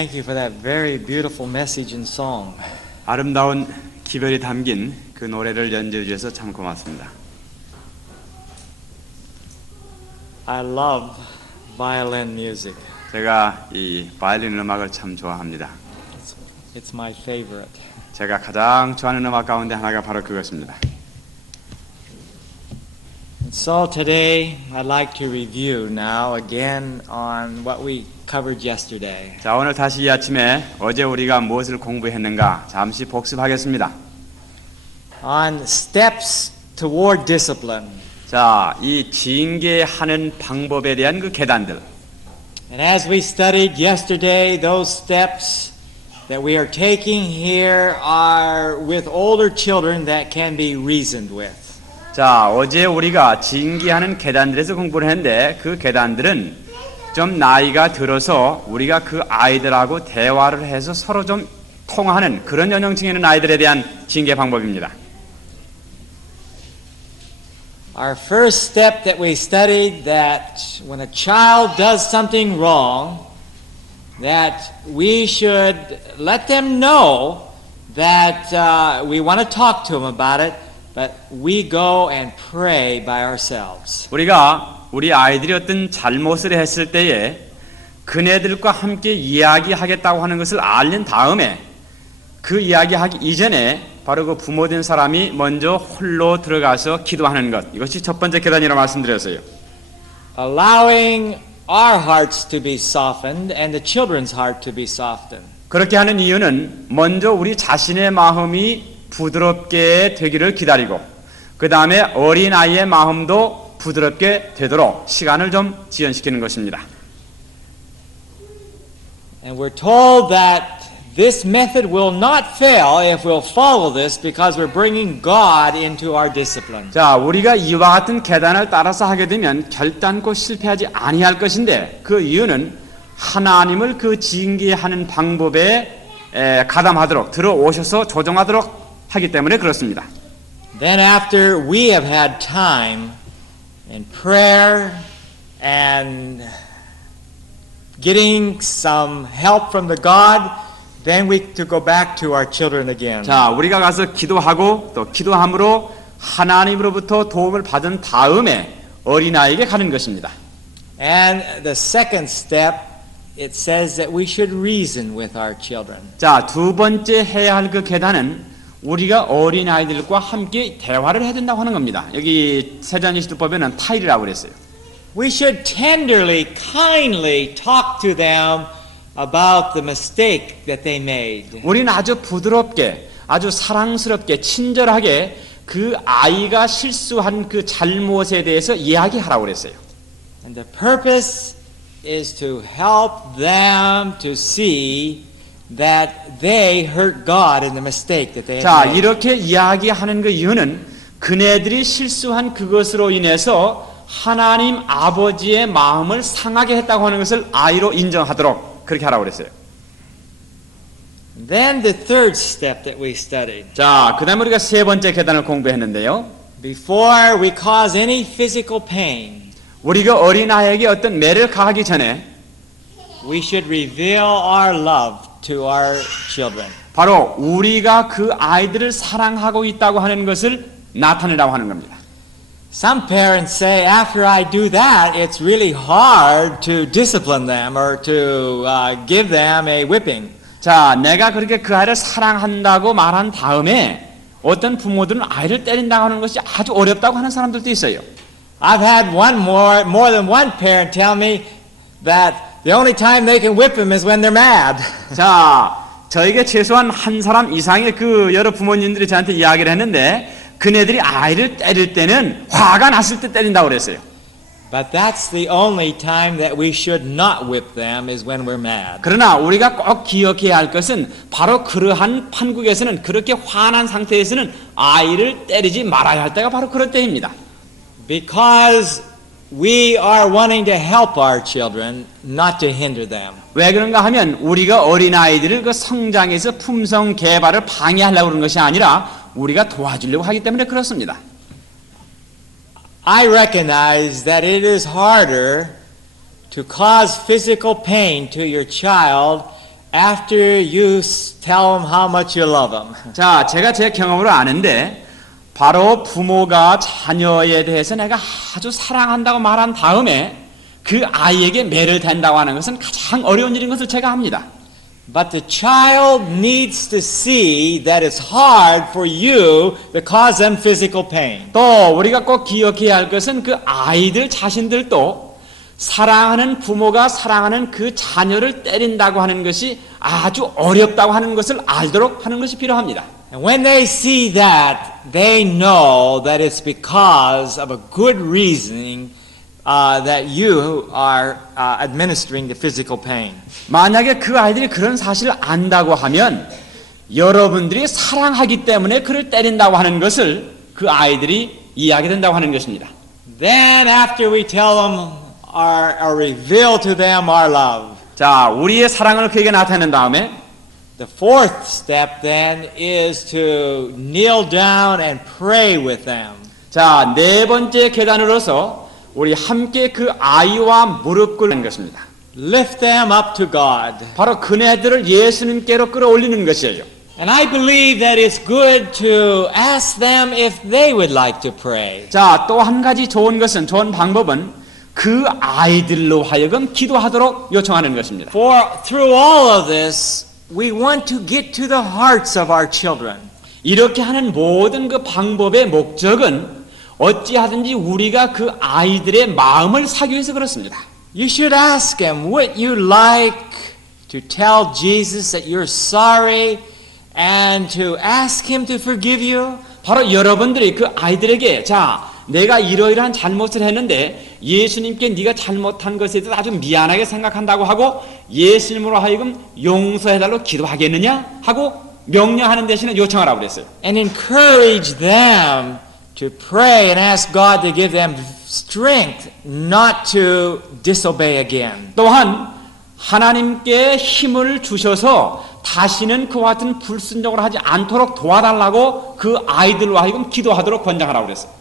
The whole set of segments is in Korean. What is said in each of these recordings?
Thank you for that very beautiful message and song. 아름다운 기별이 담긴 그 노래를 연주해 주셔서 참 고맙습니다. I love violin music. 제가 이 바이올린 음악을 참 좋아합니다. It's my favorite. 제가 가장 좋아하는 음악 가운데 하나가 바로 그것입니다. And so today I'd like to review now again on what we covered yesterday. 자, 오늘 다시 이 아침에 어제 우리가 무엇을 공부했는가 잠시 복습하겠습니다. On steps toward discipline. 자, 이 징계하는 방법에 대한 그 계단들. And as we studied yesterday, those steps that we are taking here are with older children that can be reasoned with. 자, 어제 우리가 징계하는 계단들에서 공부를 했는데 그 계단들은 좀 나이가 들어서 우리가 그 아이들하고 대화를 해서 서로 좀 통하는 그런 연령층에 있는 아이들에 대한 징계 방법입니다. Our first step that we studied, that when a child does something wrong, that we should let them know that we want to talk to them about it, but we go and pray by ourselves. 우리가 우리 아이들이 어떤 잘못을 했을 때에 그네들과 함께 이야기하겠다고 하는 것을 알린 다음에 그 이야기하기 이전에 바로 그 부모된 사람이 먼저 홀로 들어가서 기도하는 것, 이것이 첫 번째 계단이라고 말씀드렸어요. Allowing our hearts to be softened and the children's heart to be softened. 그렇게 하는 이유는 먼저 우리 자신의 마음이 부드럽게 되기를 기다리고 그 다음에 어린아이의 마음도 부드럽게 되도록 시간을 좀 지연시키는 것입니다. And we're told that this method will not fail if we'll follow this because we're bringing God into our discipline. 자, 우리가 이와 같은 계단을 따라서 하게 되면 결단코 실패하지 아니할 것인데 그 이유는 하나님을 그 징계하는 방법에 가담하도록 들어오셔서 조정하도록 하기 때문에 그렇습니다. Then after we have had time in prayer and getting some help from the God, then we to go back to our children again. 자, 우리가 가서 기도하고 또 기도함으로 하나님으로부터 도움을 받은 다음에 어린아이에게 가는 것입니다. And the second step, it says that we should reason with our children. 자, 두 번째 해야 할 그 계단은 우리가 어린아이들과 함께 대화를 해야 된다고 하는 겁니다. 여기 세자니시도법에는 타일이라고 그랬어요. We should tenderly, kindly talk to them about the mistake that they made. 우리는 아주 부드럽게, 아주 사랑스럽게, 친절하게 그 아이가 실수한 그 잘못에 대해서 이야기하라고 그랬어요. And the purpose is to help them to see that they hurt God in the mistake that they 자, have made. 이렇게 이야기하는 그 이유는 그네들이 실수한 그것으로 인해서 하나님 아버지의 마음을 상하게 했다고 하는 것을 아이로 인정하도록 그렇게 하라고 그랬어요. Then the third step that we studied. 자, 그 다음에 우리가 세 번째 계단을 공부했는데요. Before we cause any physical pain, 우리가 어린아이에게 어떤 매를 가하기 전에 we should reveal our love to our children. 바로 우리가 그 아이들을 사랑하고 있다고 하는 것을 나타내라고 하는 겁니다. Some parents say, after I do that, it's really hard to discipline them or to give them a whipping. 자, 내가 그렇게 그 아이를 사랑한다고 말한 다음에 어떤 부모들은 아이를 때린다고 하는 것이 아주 어렵다고 하는 사람들도 있어요. I've had more than one parent tell me that the only time they can whip him is when they're mad. 자, 저에게 최소한 한 사람 이상의 그 여러 부모님들이 저한테 이야기를 했는데 그네들이 아이를 때릴 때는 화가 났을 때 때린다고 그랬어요. But that's the only time that we should not whip them is when we're mad. 그러나 우리가 꼭 기억해야 할 것은 바로 그러한 판국에서는 그렇게 화난 상태에서는 아이를 때리지 말아야 할 때가 바로 그럴 때입니다. Because we are wanting to help our children, not to hinder them. 왜 그런가 하면 우리가 어린아이들을 그 성장에서 품성 개발을 방해하려고 그러는 것이 아니라 우리가 도와주려고 하기 때문에 그렇습니다. I recognize that it is harder to cause physical pain to your child after you tell them how much you love them. 자, 제가 제 경험으로 아는데 바로 부모가 자녀에 대해서 내가 아주 사랑한다고 말한 다음에 그 아이에게 매를 댄다고 하는 것은 가장 어려운 일인 것을 제가 압니다. But the child needs to see that it's hard for you to cause them physical pain. 또 우리가 꼭 기억해야 할 것은 그 아이들 자신들도 사랑하는 부모가 사랑하는 그 자녀를 때린다고 하는 것이 아주 어렵다고 하는 것을 알도록 하는 것이 필요합니다. And when they see that, they know that it's because of a good reasoning that you are administering the physical pain. 만약에 그 아이들이 그런 사실을 안다고 하면 여러분들이 사랑하기 때문에 그를 때린다고 하는 것을 그 아이들이 이해하게 된다고 하는 것입니다. Then after we tell them or reveal to them our love, 자, 우리의 사랑을 그에게 나타낸 다음에 the fourth step then is to kneel down and pray with them. 자, 네 번째 계단으로서 우리 함께 그 아이와 무릎 꿇는 것입니다. Lift them up to God. 바로 그네들을 예수님께로 끌어올리는 것이에요. And I believe that it's good to ask them if they would like to pray. 자, 또 한 가지 좋은 방법은 그 아이들로 하여금 기도하도록 요청하는 것입니다. For through all of this, we want to get to the hearts of our children. 이렇게 하는 모든 그 방법의 목적은 어찌하든지 우리가 그 아이들의 마음을 사기 위해서 그렇습니다. You should ask them, would you like to tell Jesus that you're sorry and to ask him to forgive you? 바로 여러분들이 그 아이들에게 자, 내가 이러이러한 잘못을 했는데 예수님께 네가 잘못한 것에 대해서 아주 미안하게 생각한다고 하고 예수님으로 하여금 용서해달라고 기도하겠느냐 하고 명령하는 대신에 요청하라고 그랬어요. And encourage them to pray and ask God to give them strength not to disobey again. 또한 하나님께 힘을 주셔서 다시는 그와 같은 불순종을 하지 않도록 도와달라고 그 아이들로 하여금 기도하도록 권장하라고 그랬어요.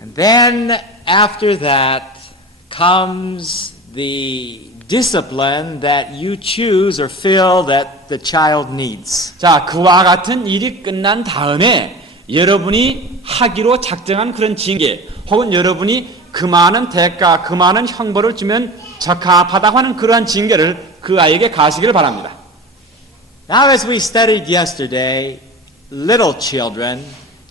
And then after that comes the discipline that you choose or feel that the child needs. 자, 그와 같은 일이 끝난 다음에 여러분이 하기로 작정한 그런 징계 혹은 여러분이 그 많은 대가, 그 많은 형벌을 주면 적합하다고 하는 그러한 징계를 그 아이에게 가시기를 바랍니다. Now as we studied yesterday, little children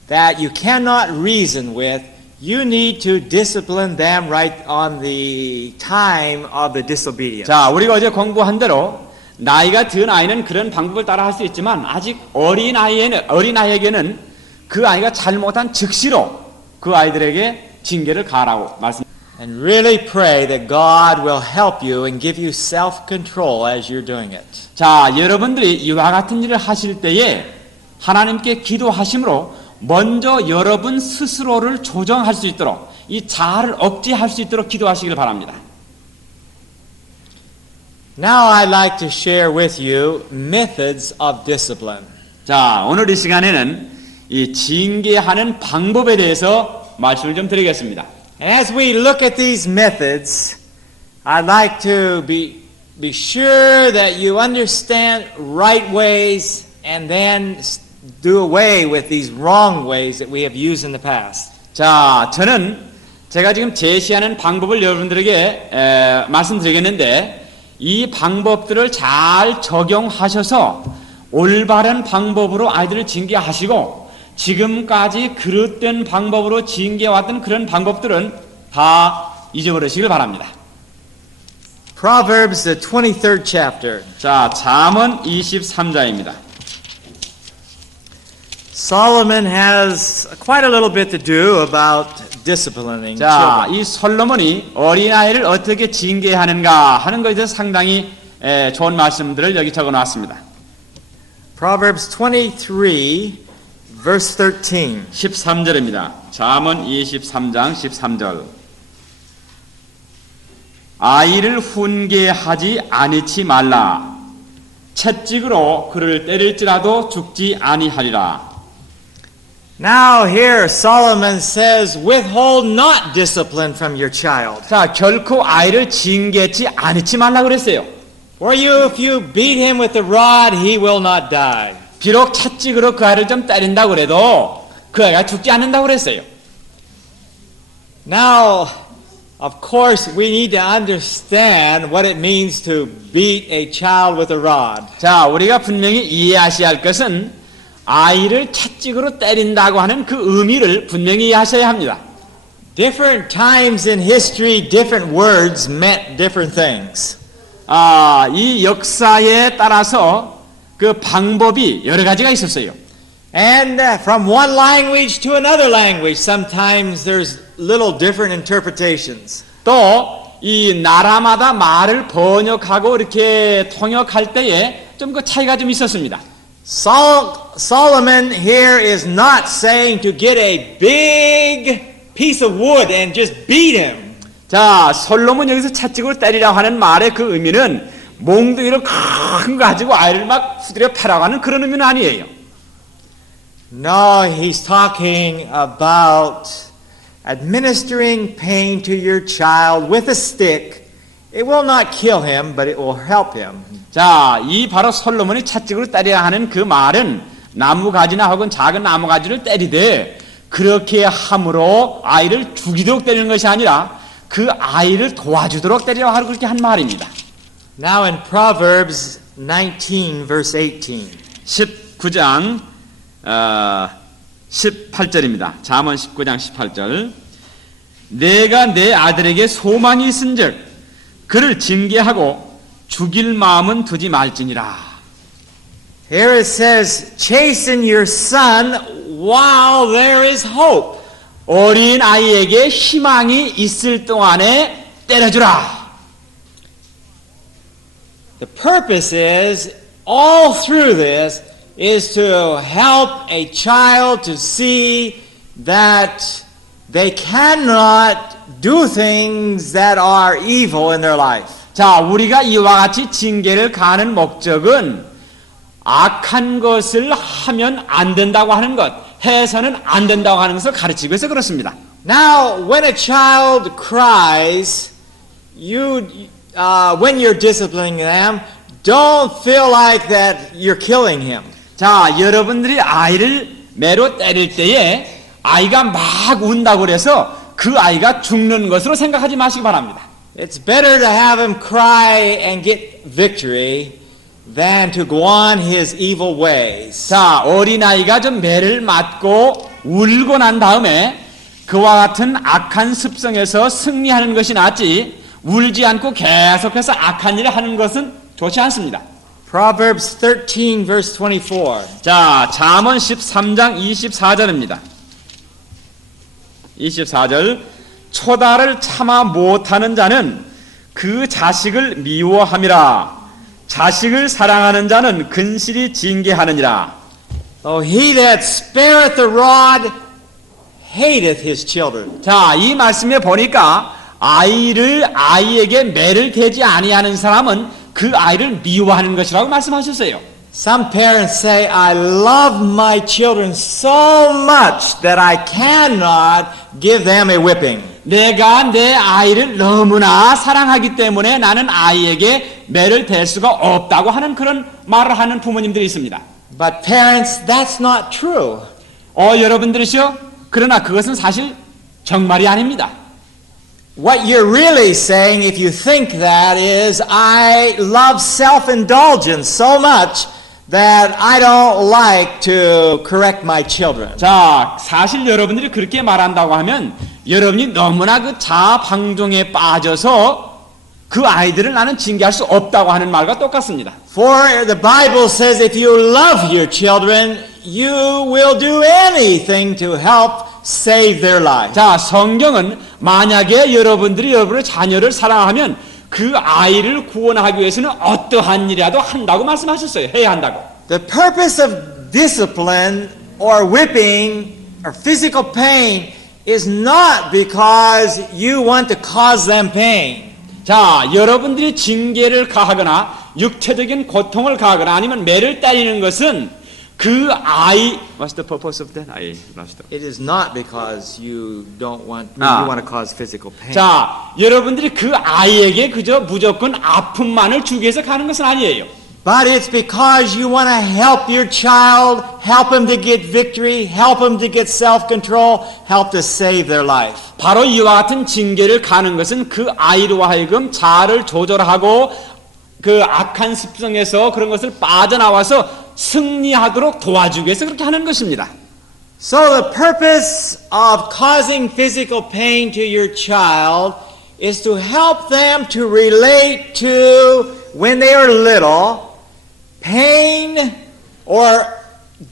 that you cannot reason with, you need to discipline them right on the time of the disobedience. 자, 우리가 어제 공부한 대로 나이가 든 아이는 그런 방법을 따라 할 수 있지만 아직 어린아이에게는 그 아이가 잘못한 즉시로 그 아이들에게 징계를 가라고 말씀. And really pray that God will help you and give you self-control as you're doing it. 자, 여러분들이 이와 같은 일을 하실 때에 하나님께 기도하심으로 먼저 여러분 스스로를 조정할 수 있도록 이 자아를 억제할 수 있도록 기도하시길 바랍니다. Now I'd like to share with you methods of discipline. 자, 오늘 이 시간에는 이 징계하는 방법에 대해서 말씀을 좀 드리겠습니다. And as we look at these methods, I'd like to be sure that you understand right ways and then do away with these wrong ways that we have used in the past. 자, 저는 제가 지금 제시하는 방법을 여러분들에게 말씀드리겠는데 이 방법들을 잘 적용하셔서 올바른 방법으로 아이들을 징계하시고 지금까지 그릇된 방법으로 징계해왔던 그런 방법들은 다 잊어버리시길 바랍니다. Proverbs, the 23rd chapter. 자, 잠언 23장입니다. Solomon has quite a little bit to do about disciplining 자, children. 이 솔로몬이 어린아이를 어떻게 징계하는가 하는 것에 대해서 상당히 좋은 말씀들을 여기 적어놨습니다. Proverbs 23, verse 13. 13절입니다. 잠언 23장 13절. 아이를 훈계하지 아니치 말라. 채찍으로 그를 때릴지라도 죽지 아니하리라. Now here Solomon says, withhold not discipline from your child. 자, 결코 아이를 징계치 아니치 말라 그랬어요. For you, if you beat him with the rod, he will not die. 비록 채찍으로 그 아이를 좀 때린다고 그래도 그 아이가 죽지 않는다고 그랬어요. Now, of course, we need to understand what it means to beat a child with a rod. 자, 우리가 분명히 이해하셔야 할 것은 아이를 채찍으로 때린다고 하는 그 의미를 분명히 이해하셔야 합니다. Different times in history, different words meant different things. 이 역사에 따라서 그 방법이 여러 가지가 있었어요. And from one language to another language, sometimes there's little different interpretations. 또 이 나라마다 말을 번역하고 이렇게 통역할 때에 좀 그 차이가 좀 있었습니다. Solomon here is not saying to get a big piece of wood and just beat him. 자, 솔로몬 여기서 채찍으로 때리라 하는 말의 그 의미는 몽둥이를 큰 거 가지고 아이를 막 후드려 패라고 하는 그런 의미는 아니에요. No, he's talking about administering pain to your child with a stick. It will not kill him, but it will help him. 자, 이 바로 솔로몬이 채찍으로 때리라 하는 그 말은 나무가지나 혹은 작은 나무가지를 때리되 그렇게 함으로 아이를 죽이도록 때리는 것이 아니라 그 아이를 도와주도록 때리라 하고 그렇게 한 말입니다. Now in Proverbs 19, verse 18. 19장 18절입니다. 잠언 19장 18절. 내가 내 아들에게 소망이 있은즉 그를 징계하고 죽일 마음은 두지 말지니라. Here it says, chasten your son while there is hope. 어린 아이에게 희망이 있을 동안에 때려주라. The purpose is, all through this, is to help a child to see that they cannot do things that are evil in their life. 자, 우리가 이와 같이 징계를 가하는 목적은 악한 것을 하면 안 된다고 하는 것, 해서는 안 된다고 하는 것을 가르치기 위해서 그렇습니다. Now, when a child cries, when you're disciplining them, don't feel like that you're killing him. 자, 여러분들이 아이를 매로 때릴 때에 아이가 막 운다고 그래서 그 아이가 죽는 것으로 생각하지 마시기 바랍니다. It's better to have him cry and get victory than to go on his evil ways. 자, 어린아이가 좀 매를 맞고 울고 난 다음에 그와 같은 악한 습성에서 승리하는 것이 낫지 울지 않고 계속해서 악한 일을 하는 것은 좋지 않습니다. Proverbs 13 verse 24. 자, 잠언 13장 24절입니다. 24절 초다를 참아 못하는 자는 그 자식을 미워함이라 자식을 사랑하는 자는 근실히 징계하느니라. Oh, he that spareth the rod hateth his children. 자, 이 말씀에 보니까 아이에게 매를 대지 아니하는 사람은 그 아이를 미워하는 것이라고 말씀하셨어요. Some parents say, I love my children so much that I cannot give them a whipping. 내가 내 아이를 너무나 사랑하기 때문에 나는 아이에게 매를 댈 수가 없다고 하는 그런 말을 하는 부모님들이 있습니다. But parents, that's not true. 여러분들이시요? 그러나 그것은 사실 정말이 아닙니다. What you're really saying, if you think that, is I love self-indulgence so much that I don't like to correct my children. 자, 사실 여러분들이 그렇게 말한다고 하면 여러분이 너무나 그 자아방종에 빠져서 그 아이들을 나는 징계할 수 없다고 하는 말과 똑같습니다. For the Bible says if you love your children, you will do anything to help save their life. 자, 성경은 만약에 여러분들이 여러분의 자녀를 사랑하면 그 아이를 구원하기 위해서는 어떠한 일이라도 한다고 말씀하셨어요. 해야 한다고. The purpose of discipline or whipping or physical pain is not because you want to cause them pain. 자, 여러분들이 징계를 가하거나 육체적인 고통을 가하거나 아니면 매를 때리는 것은 그 아이 What's the purpose of that? I lost it. It is not because you don't want Ah. you want to cause physical pain. 자, 여러분들이 그 아이에게 그저 무조건 아픔만을 주기 위해서 가는 것은 아니에요. But it's because you want to help your child, help him to get victory, help him to get self-control, help to save their life. 바로 이와 같은 징계를 가는 것은 그 아이로 하여금 자아를 조절하고 그 악한 습성에서 그런 것을 빠져나와서 승리하도록 도와주기 위해서 그렇게 하는 것입니다. So the purpose of causing physical pain to your child is to help them to relate to when they are little, pain or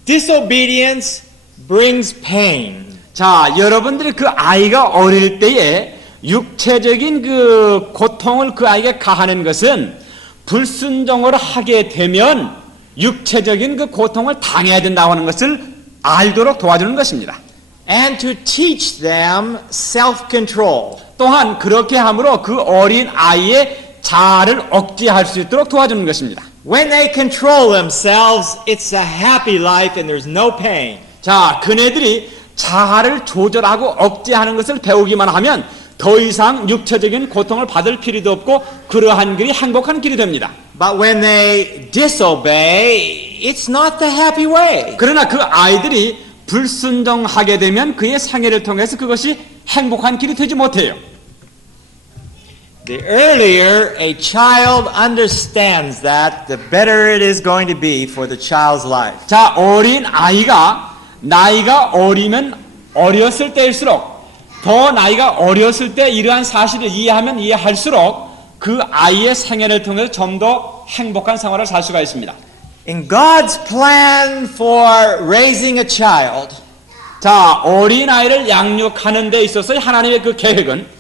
disobedience brings pain. 자, 여러분들이 그 아이가 어릴 때에 육체적인 그 고통을 그 아이에게 가하는 것은 불순종을 하게 되면 육체적인 그 고통을 당해야 된다고 하는 것을 알도록 도와주는 것입니다. And to teach them self-control. 또한 그렇게 함으로 그 어린 아이의 자아를 억제할 수 있도록 도와주는 것입니다. When they control themselves, it's a happy life and there's no pain. 자, 그네들이 자아를 조절하고 억제하는 것을 배우기만 하면 더 이상 육체적인 고통을 받을 필요도 없고 그러한 길이 행복한 길이 됩니다. But when they disobey, it's not the happy way. 그러나 그 아이들이 불순종하게 되면 그의 생애를 통해서 그것이 행복한 길이 되지 못해요. The earlier a child understands that, the better it is going to be for the child's life. 자, 어린 아이가 나이가 어리면 어렸을 때일수록 더 나이가 어렸을 때 이러한 사실을 이해하면 이해할수록 그 아이의 생애를 통해서 좀 더 행복한 생활을 살 수가 있습니다. In God's plan for raising a child, 자, 어린아이를 양육하는 데 있어서 하나님의 그 계획은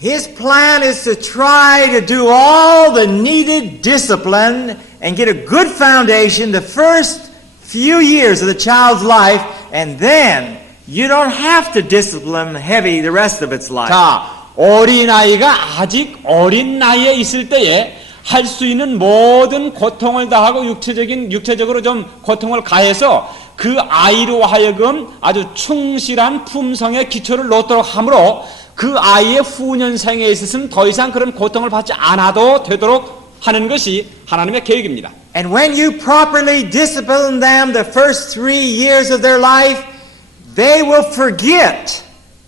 His plan is to try to do all the needed discipline and get a good foundation the first few years of the child's life, and then you don't have to discipline heavy the rest of its life. 자, 어린아이가 아직 어린 나이에 있을 때에 할 수 있는 모든 고통을 다하고 육체적으로 좀 고통을 가해서 그 아이로 하여금 아주 충실한 품성의 기초를 놓도록 하므로 그 아이의 후년생에 있어서는 더 이상 그런 고통을 받지 않아도 되도록 하는 것이 하나님의 계획입니다. And when you properly discipline them the first 3 years of their life, they will forget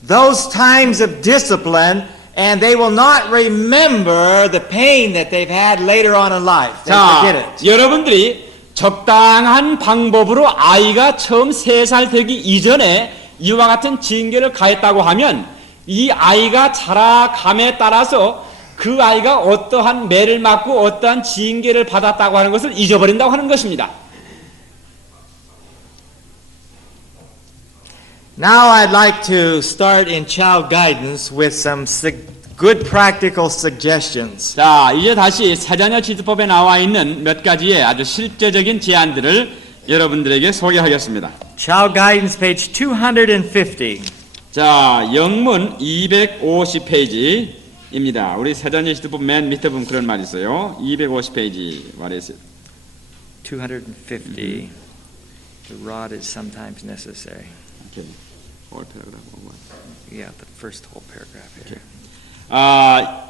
those times of discipline and they will not remember the pain that they've had later on in life. They forget 자, it. 여러분들이 적당한 방법으로 아이가 처음 3살 되기 이전에 이와 같은 징계를 가했다고 하면 이 아이가 자라감에 따라서 그 아이가 어떠한 매를 맞고 어떠한 징계를 받았다고 하는 것을 잊어버린다고 하는 것입니다. Now I'd like to start in child guidance with some good practical suggestions. 자, 이제 다시 사자녀 지도법에 나와 있는 몇 가지의 아주 실제적인 제안들을 여러분들에게 소개하겠습니다. Child guidance page 250. 자, 영문 250페이지입니다. 우리 사자녀 지도법 맨 밑에 보면 그런 말이 있어요. 250페이지 말했어요. 250. The rod is sometimes necessary. Okay. Whole paragraph or what? Yeah, the first whole paragraph here.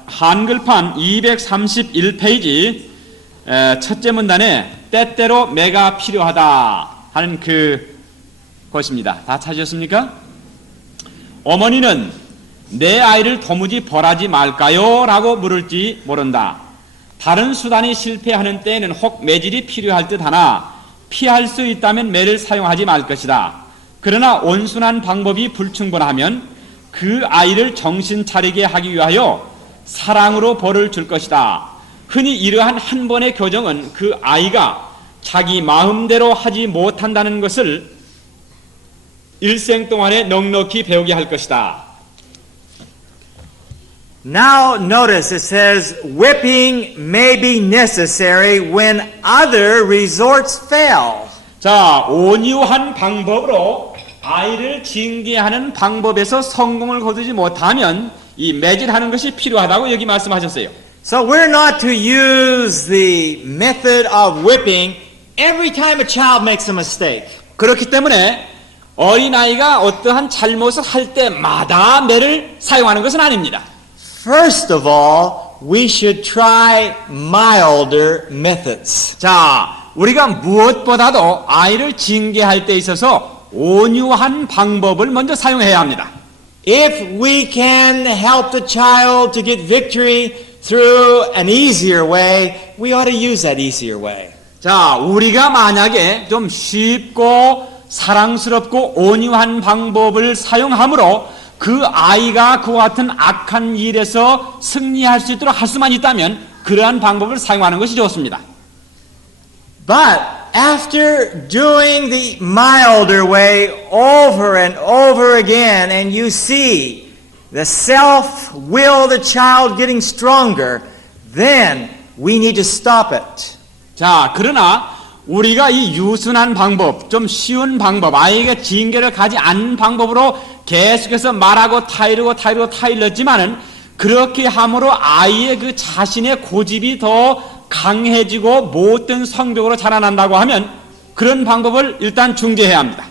한글판 231페이지 첫째 문단에 때때로 매가 필요하다 하는 그 것입니다. 다 찾으셨습니까? 어머니는 내 아이를 도무지 벌하지 말까요? 라고 물을지 모른다. 다른 수단이 실패하는 때에는 혹 매질이 필요할 듯하나 피할 수 있다면 매를 사용하지 말 것이다. 그러나 온순한 방법이 불충분하면 그 아이를 정신 차리게 하기 위하여 사랑으로 벌을 줄 것이다. 흔히 이러한 한 번의 교정은 그 아이가 자기 마음대로 하지 못한다는 것을 일생 동안에 넉넉히 배우게 할 것이다. Now notice it says whipping may be necessary when other resorts fail. 자, 온유한 방법으로 아이를 징계하는 방법에서 성공을 거두지 못하면 이 매질하는 것이 필요하다고 여기 말씀하셨어요. So we're not to use the method of whipping every time a child makes a mistake. 그렇기 때문에 어린아이가 어떠한 잘못을 할 때마다 매를 사용하는 것은 아닙니다. First of all, we should try milder methods. 자, 우리가 무엇보다도 아이를 징계할 때 있어서 온유한 방법을 먼저 사용해야 합니다. If we can help the child to get victory through an easier way, we ought to use that easier way. 자, 우리가 만약에 좀 쉽고 사랑스럽고 온유한 방법을 사용함으로 그 아이가 그와 같은 악한 일에서 승리할 수 있도록 할 수만 있다면 그러한 방법을 사용하는 것이 좋습니다. But after doing the milder way over and over again, and you see the self-will of the child getting stronger, then we need to stop it. 자, 그러나 우리가 이 유순한 방법, 좀 쉬운 방법, 아이에게 징계를 가지 않는 방법으로 계속해서 말하고 타이르지만은 그렇게 함으로 아이의 그 자신의 고집이 더 강해지고 못된 성격으로 자라난다고 하면 그런 방법을 일단 중재해야 합니다.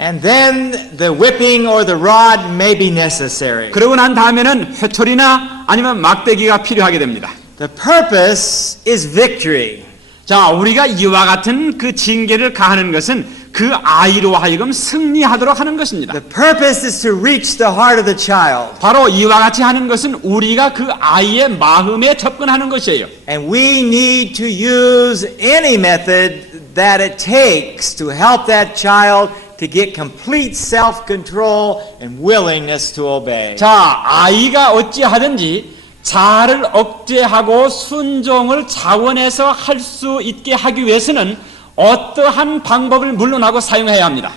And then the whipping or the rod may be necessary. 그러고 난 다음에는 회초리나 아니면 막대기가 필요하게 됩니다. The purpose is victory. 자, 우리가 이와 같은 그 징계를 가하는 것은 그 아이로 하여금 승리하도록 하는 것입니다. The purpose is to reach the heart of the child. 바로 이와 같이 하는 것은 우리가 그 아이의 마음에 접근하는 것이에요. And we need to use any method that it takes to help that child to get complete self-control and willingness to obey. 자, 아이가 어찌하든지 자아를 억제하고 순종을 자원해서 할 수 있게 하기 위해서는 어떠한 방법을 물론하고 사용해야 합니다.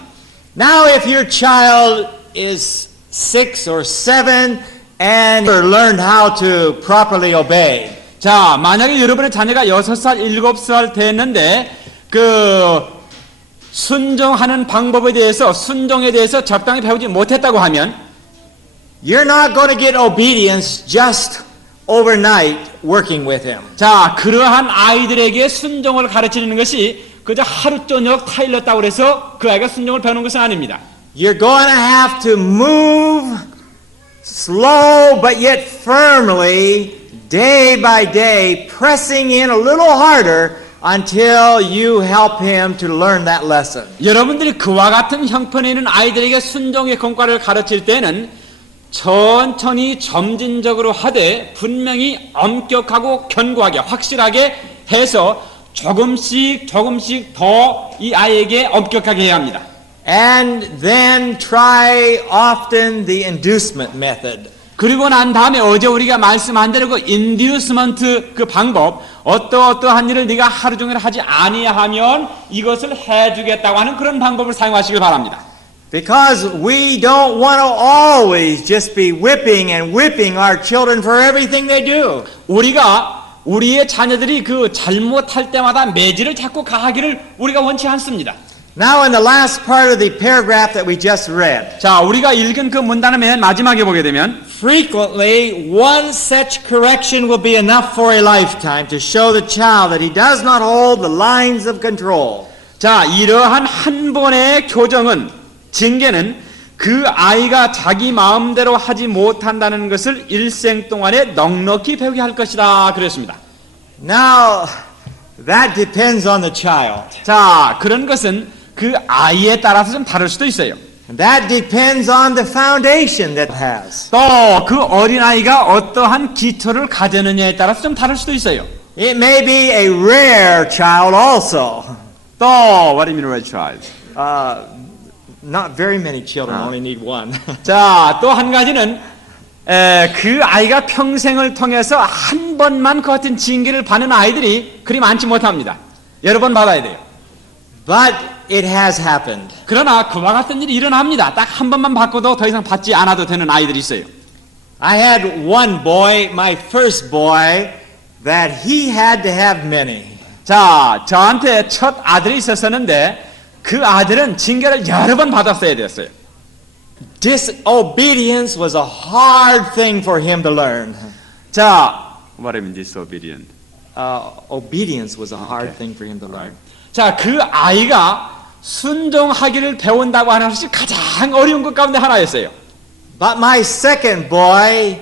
Now, if your child is 6 or 7 and learned how to properly obey, 자, 만약에 여러분의 자녀가 6살, 7살 됐는데 그 순종하는 방법에 대해서 순종에 대해서 적당히 배우지 못했다고 하면 you're not going to get obedience just overnight working with him. 자, 그러한 아이들에게 순종을 가르치는 것이 그저 하루 저녁 타일렀다고 해서 그 아이가 순종을 배우는 것은 아닙니다. You're going to have to move slow but yet firmly day by day, pressing in a little harder until you help him to learn that lesson. 여러분들이 그와 같은 형편에 있는 아이들에게 순종의功과를 가르칠 때는 천천히 점진적으로 하되 분명히 엄격하고 견고하게 확실하게 해서 조금씩 더 이 아이에게 엄격하게 해야 합니다. And then try often the inducement method. 그리고 난 다음에 어제 우리가 말씀한 대로 그 인듀스먼트 그 방법 어떠한 일을 네가 하루 종일 하지 아니하면 이것을 해주겠다고 하는 그런 방법을 사용하시길 바랍니다. Because we don't want to always just be whipping and whipping our children for everything they do. 우리의 자녀들이 그 잘못할 때마다 매질을 자꾸 가하기를 우리가 원치 않습니다. Now in the last part of the paragraph that we just read, 자, 우리가 읽은 그 문단의 맨 마지막에 보게 되면 frequently one such correction will be enough for a lifetime to show the child that he does not hold the lines of control. 자, 이러한 한 번의 교정은 징계는 그 아이가 자기 마음대로 하지 못한다는 것을 일생 동안에 넉넉히 배우게 할 것이다 그랬습니다. Now that depends on the child. 자, 그런 것은 그 아이에 따라서 좀 다를 수도 있어요. And that depends on the foundation that it has. 또 그 어린아이가 어떠한 기초를 가졌느냐에 따라서 좀 다를 수도 있어요. It may be a rare child also. 또 what do you mean rare child? Not very many children only need one. 자, 또 한 가지는 그 아이가 평생을 통해서 한 번만 그 같은 징계를 받는 아이들이 그리 많지 못합니다. 여러 번 받아야 돼요. But it has happened. 그러나 그와 같은 일이 일어납니다. 딱 한 번만 받고도 더 이상 받지 않아도 되는 아이들이 있어요. I had one boy, my first boy, that he had to have many. 자, 저한테 첫 아들이 있었었는데 그 아들은 징계를 여러 번 받았어야 됐어요. Disobedience was a hard thing for him to learn. 자, what do you mean disobedient? Obedience was a hard thing for him to learn. 자, 그 아이가 순종하기를 배운다고 하는 것이 가장 어려운 것 가운데 하나였어요. But my second boy,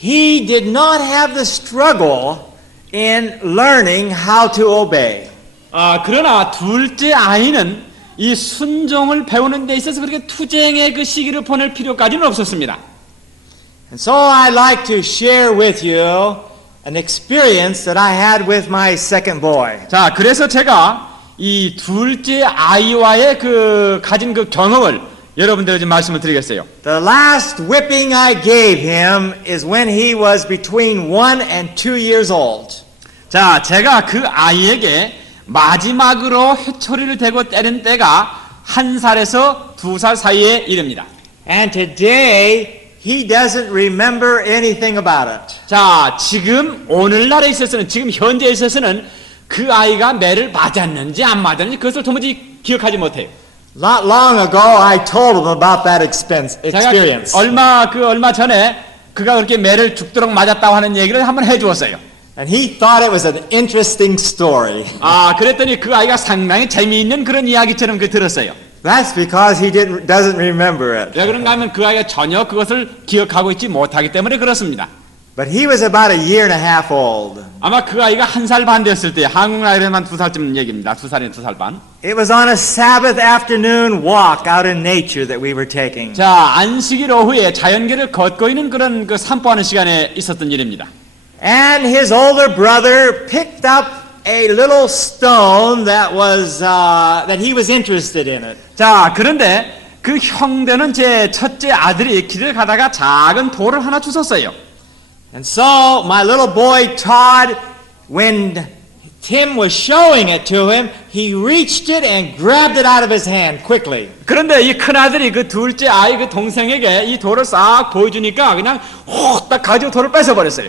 he did not have the struggle in learning how to obey. 그러나 둘째 아이는 이 순종을 배우는 데 있어서 그렇게 투쟁의 그 시기를 보낼 필요까지는 없었습니다. And so I'd like to share with you an experience that I had with my second boy. 자, 그래서 제가 이 둘째 아이와의 그 가진 그 경험을 여러분들에게 좀 말씀을 드리겠어요. The last whipping I gave him is when he was between 1 and 2 years old. 자, 제가 그 아이에게 마지막으로 회초리를 대고 때린 때가 1살에서 2살 사이에 이릅니다. And today he doesn't remember anything about it. 자, 지금 오늘날에 있어서는 지금 현재에 있어서는 그 아이가 매를 맞았는지 안 맞았는지 그것을 도무지 기억하지 못해요. Not long ago I told him about that experience. 제가 얼마 전에 그가 그렇게 매를 죽도록 맞았다고 하는 얘기를 한번 해주었어요. And he thought it was an interesting story. 그랬더니 그 아이가 상당히 재미있는 그런 이야기처럼 들었어요. That's because he doesn't remember it. 왜 그런가 하면 그 아이가 전혀 그것을 기억하고 있지 못하기 때문에 그렇습니다. But he was about a year and a half old. 아마 그 아이가 1살 반 됐을 때 한국 나이로만 2살쯤 얘기입니다. 2살이나 2살 반. It was on a Sabbath afternoon walk out in nature that we were taking. 자, 안식일 오후에 자연계를 걷고 있는 그런 그 산보하는 시간에 있었던 일입니다. And his older brother picked up a little stone that he was interested in it. 자, 그런데 그 형되는 제 첫째 아들이 길을 가다가 작은 돌을 하나 주웠어요. And so my little boy Todd, when Tim was showing it to him, he reached it and grabbed it out of his hand quickly. 그런데 이 큰아들이 그 둘째 아이 그 동생에게 이 돌을 싹 보여주니까 그냥 딱 가지고 돌을 뺏어버렸어요.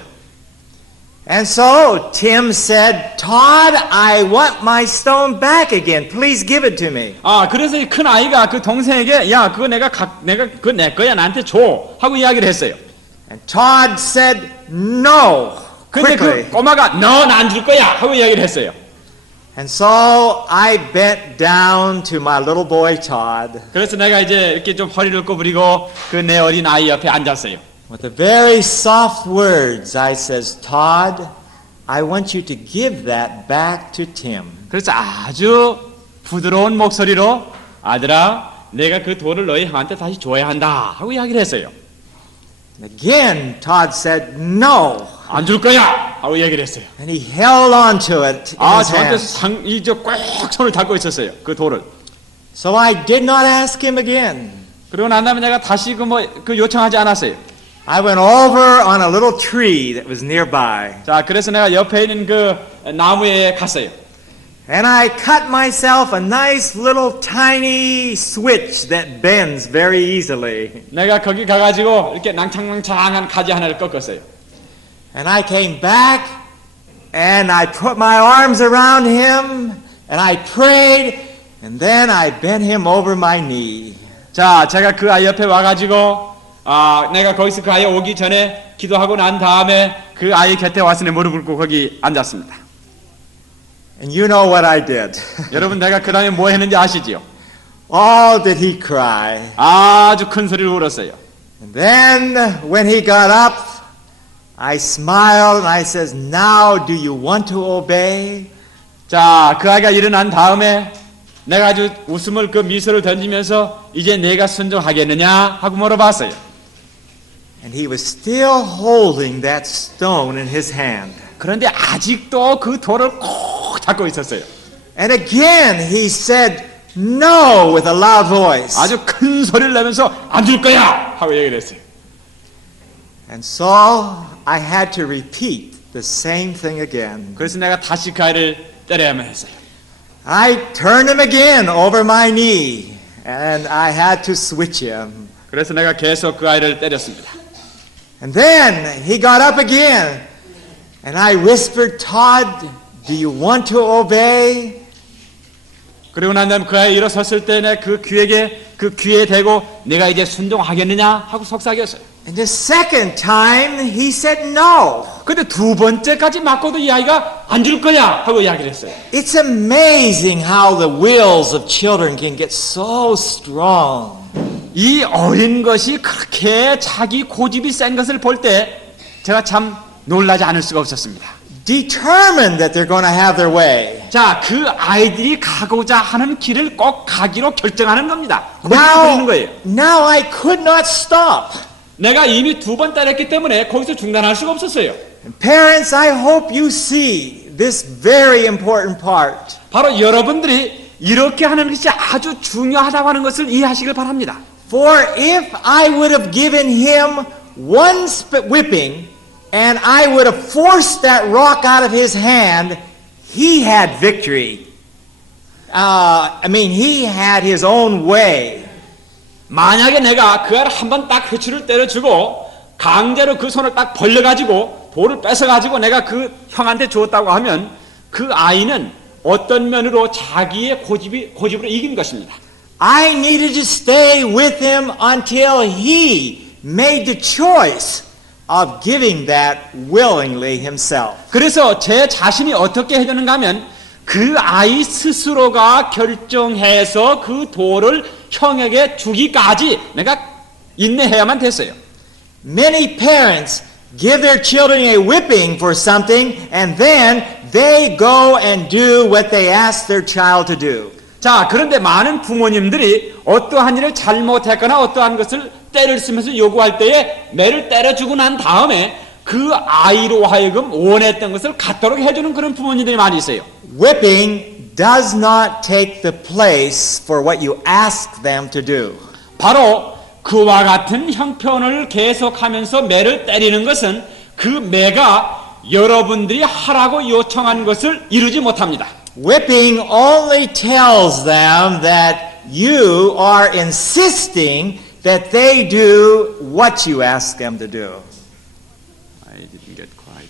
And so Tim said, Todd, I want my stone back again. Please give it to me. 그래서 이 큰 아이가 그 동생에게 야 그거 내가 그거 내 거야 나한테 줘 하고 이야기를 했어요. And Todd said, no. 근데 Quickly. 그 꼬마가 너 난 줄 거야 하고 이야기를 했어요. And so I bent down to my little boy Todd 그래서 내가 이제 이렇게 좀 허리를 꼬부리고 그 내 어린 아이 옆에 앉았어요. with the very soft words. I says, Todd, I want you to give that back to Tim. 그래서 아주 부드러운 목소리로 아들아 내가 그 돌을 너희 형한테 다시 줘야 한다 하고 이야기를 했어요. And again, Todd said, no. 안 줄 거야 하고 이야기를 했어요. And he held on to it in his 저한테 hand. 이제 꽉 손을 잡고 있었어요. 그 돌을. So I did not ask him again. 그리고 난 다음에 내가 다시 그 요청하지 않았어요. I went over on a little tree that was nearby. 자, 그래서 내가 옆에 있는 그 나무에 갔어요. And I cut myself a nice little tiny switch that bends very easily. 내가 거기 가가지고 이렇게 낭창낭창한 가지 하나를 꺾었어요. And I came back and I put my arms around him and I prayed and then I bent him over my knee. 자, 제가 그 아이 옆에 와가지고 내가 거기서 그 아이 오기 전에 기도하고 난 다음에 그 아이 곁에 와서 내 무릎을 꿇고 거기 앉았습니다. And you know what I did. 여러분 내가 그 다음에 뭐 했는지 아시지요? Oh, did he cry. 아주 큰 소리로 울었어요. And then when he got up, I smiled and I says, now do you want to obey? 자, 그 아이가 일어난 다음에 내가 아주 웃음을 그 미소를 던지면서 이제 내가 순종하겠느냐 하고 물어봤어요. And he was still holding that stone in his hand. 그런데 아직도 그 돌을 꼭 잡고 있었어요. And again he said, no, with a loud voice. 아주 큰 소리를 내면서 안 줄 거야 하고 얘기를 했어요. And so I had to repeat the same thing again. 그래서 내가 다시 그 아이를 때려야만 했어요. I turned him again over my knee and I had to switch him. 그래서 내가 계속 그 아이를 때렸습니다. And then he got up again and I whispered, Todd, do you want to obey? 그리고 난 다음에 그 아이 일어섰을 때 내 그 귀에 대고 내가 이제 순종하겠느냐 하고 속삭였어요. And the second time he said no. 근데 두 번째까지 맞고도 이 아이가 안 줄 거야 하고 이야기를 했어요. It's amazing how the wills of children can get so strong. 이 어린 것이 그렇게 자기 고집이 센 것을 볼 때 제가 참 놀라지 않을 수가 없었습니다. Determined that they're going to have their way. 자, 그 아이들이 가고자 하는 길을 꼭 가기로 결정하는 겁니다. 고집을 부리는 거예요. Now I could not stop. 내가 이미 두 번 때렸기 때문에 거기서 중단할 수가 없었어요. And parents, I hope you see this very important part. 바로 여러분들이 이렇게 하는 것이 아주 중요하다고 하는 것을 이해하시길 바랍니다. For if I would have given him one whipping and I would have forced that rock out of his hand, he had victory. He had his own way. 만약에 내가 그 아이를 한 번 딱 회초리를 때려주고 강제로 그 손을 딱 벌려가지고 돌을 뺏어가지고 내가 그 형한테 주었다고 하면 그 아이는 어떤 면으로 자기의 고집으로 이긴 것입니다. I needed to stay with him until he made the choice of giving that willingly himself. 그래서 제 자신이 어떻게 해야 되는가 하면 그 아이 스스로가 결정해서 그 돌을 형에게 주기까지 내가 인내해야만 됐어요. Many parents give their children a whipping for something and then they go and do what they ask their child to do. 자, 그런데 많은 부모님들이 어떠한 일을 잘못했거나 어떠한 것을 때를 쓰면서 요구할 때에 매를 때려주고 난 다음에 그 아이로 하여금 원했던 것을 갖도록 해주는 그런 부모님들이 많이 있어요. Whipping does not take the place for what you ask them to do. 바로 그와 같은 형편을 계속하면서 매를 때리는 것은 그 매가 여러분들이 하라고 요청한 것을 이루지 못합니다. Whipping only tells them that you are insisting that they do what you ask them to do. I didn't get quite.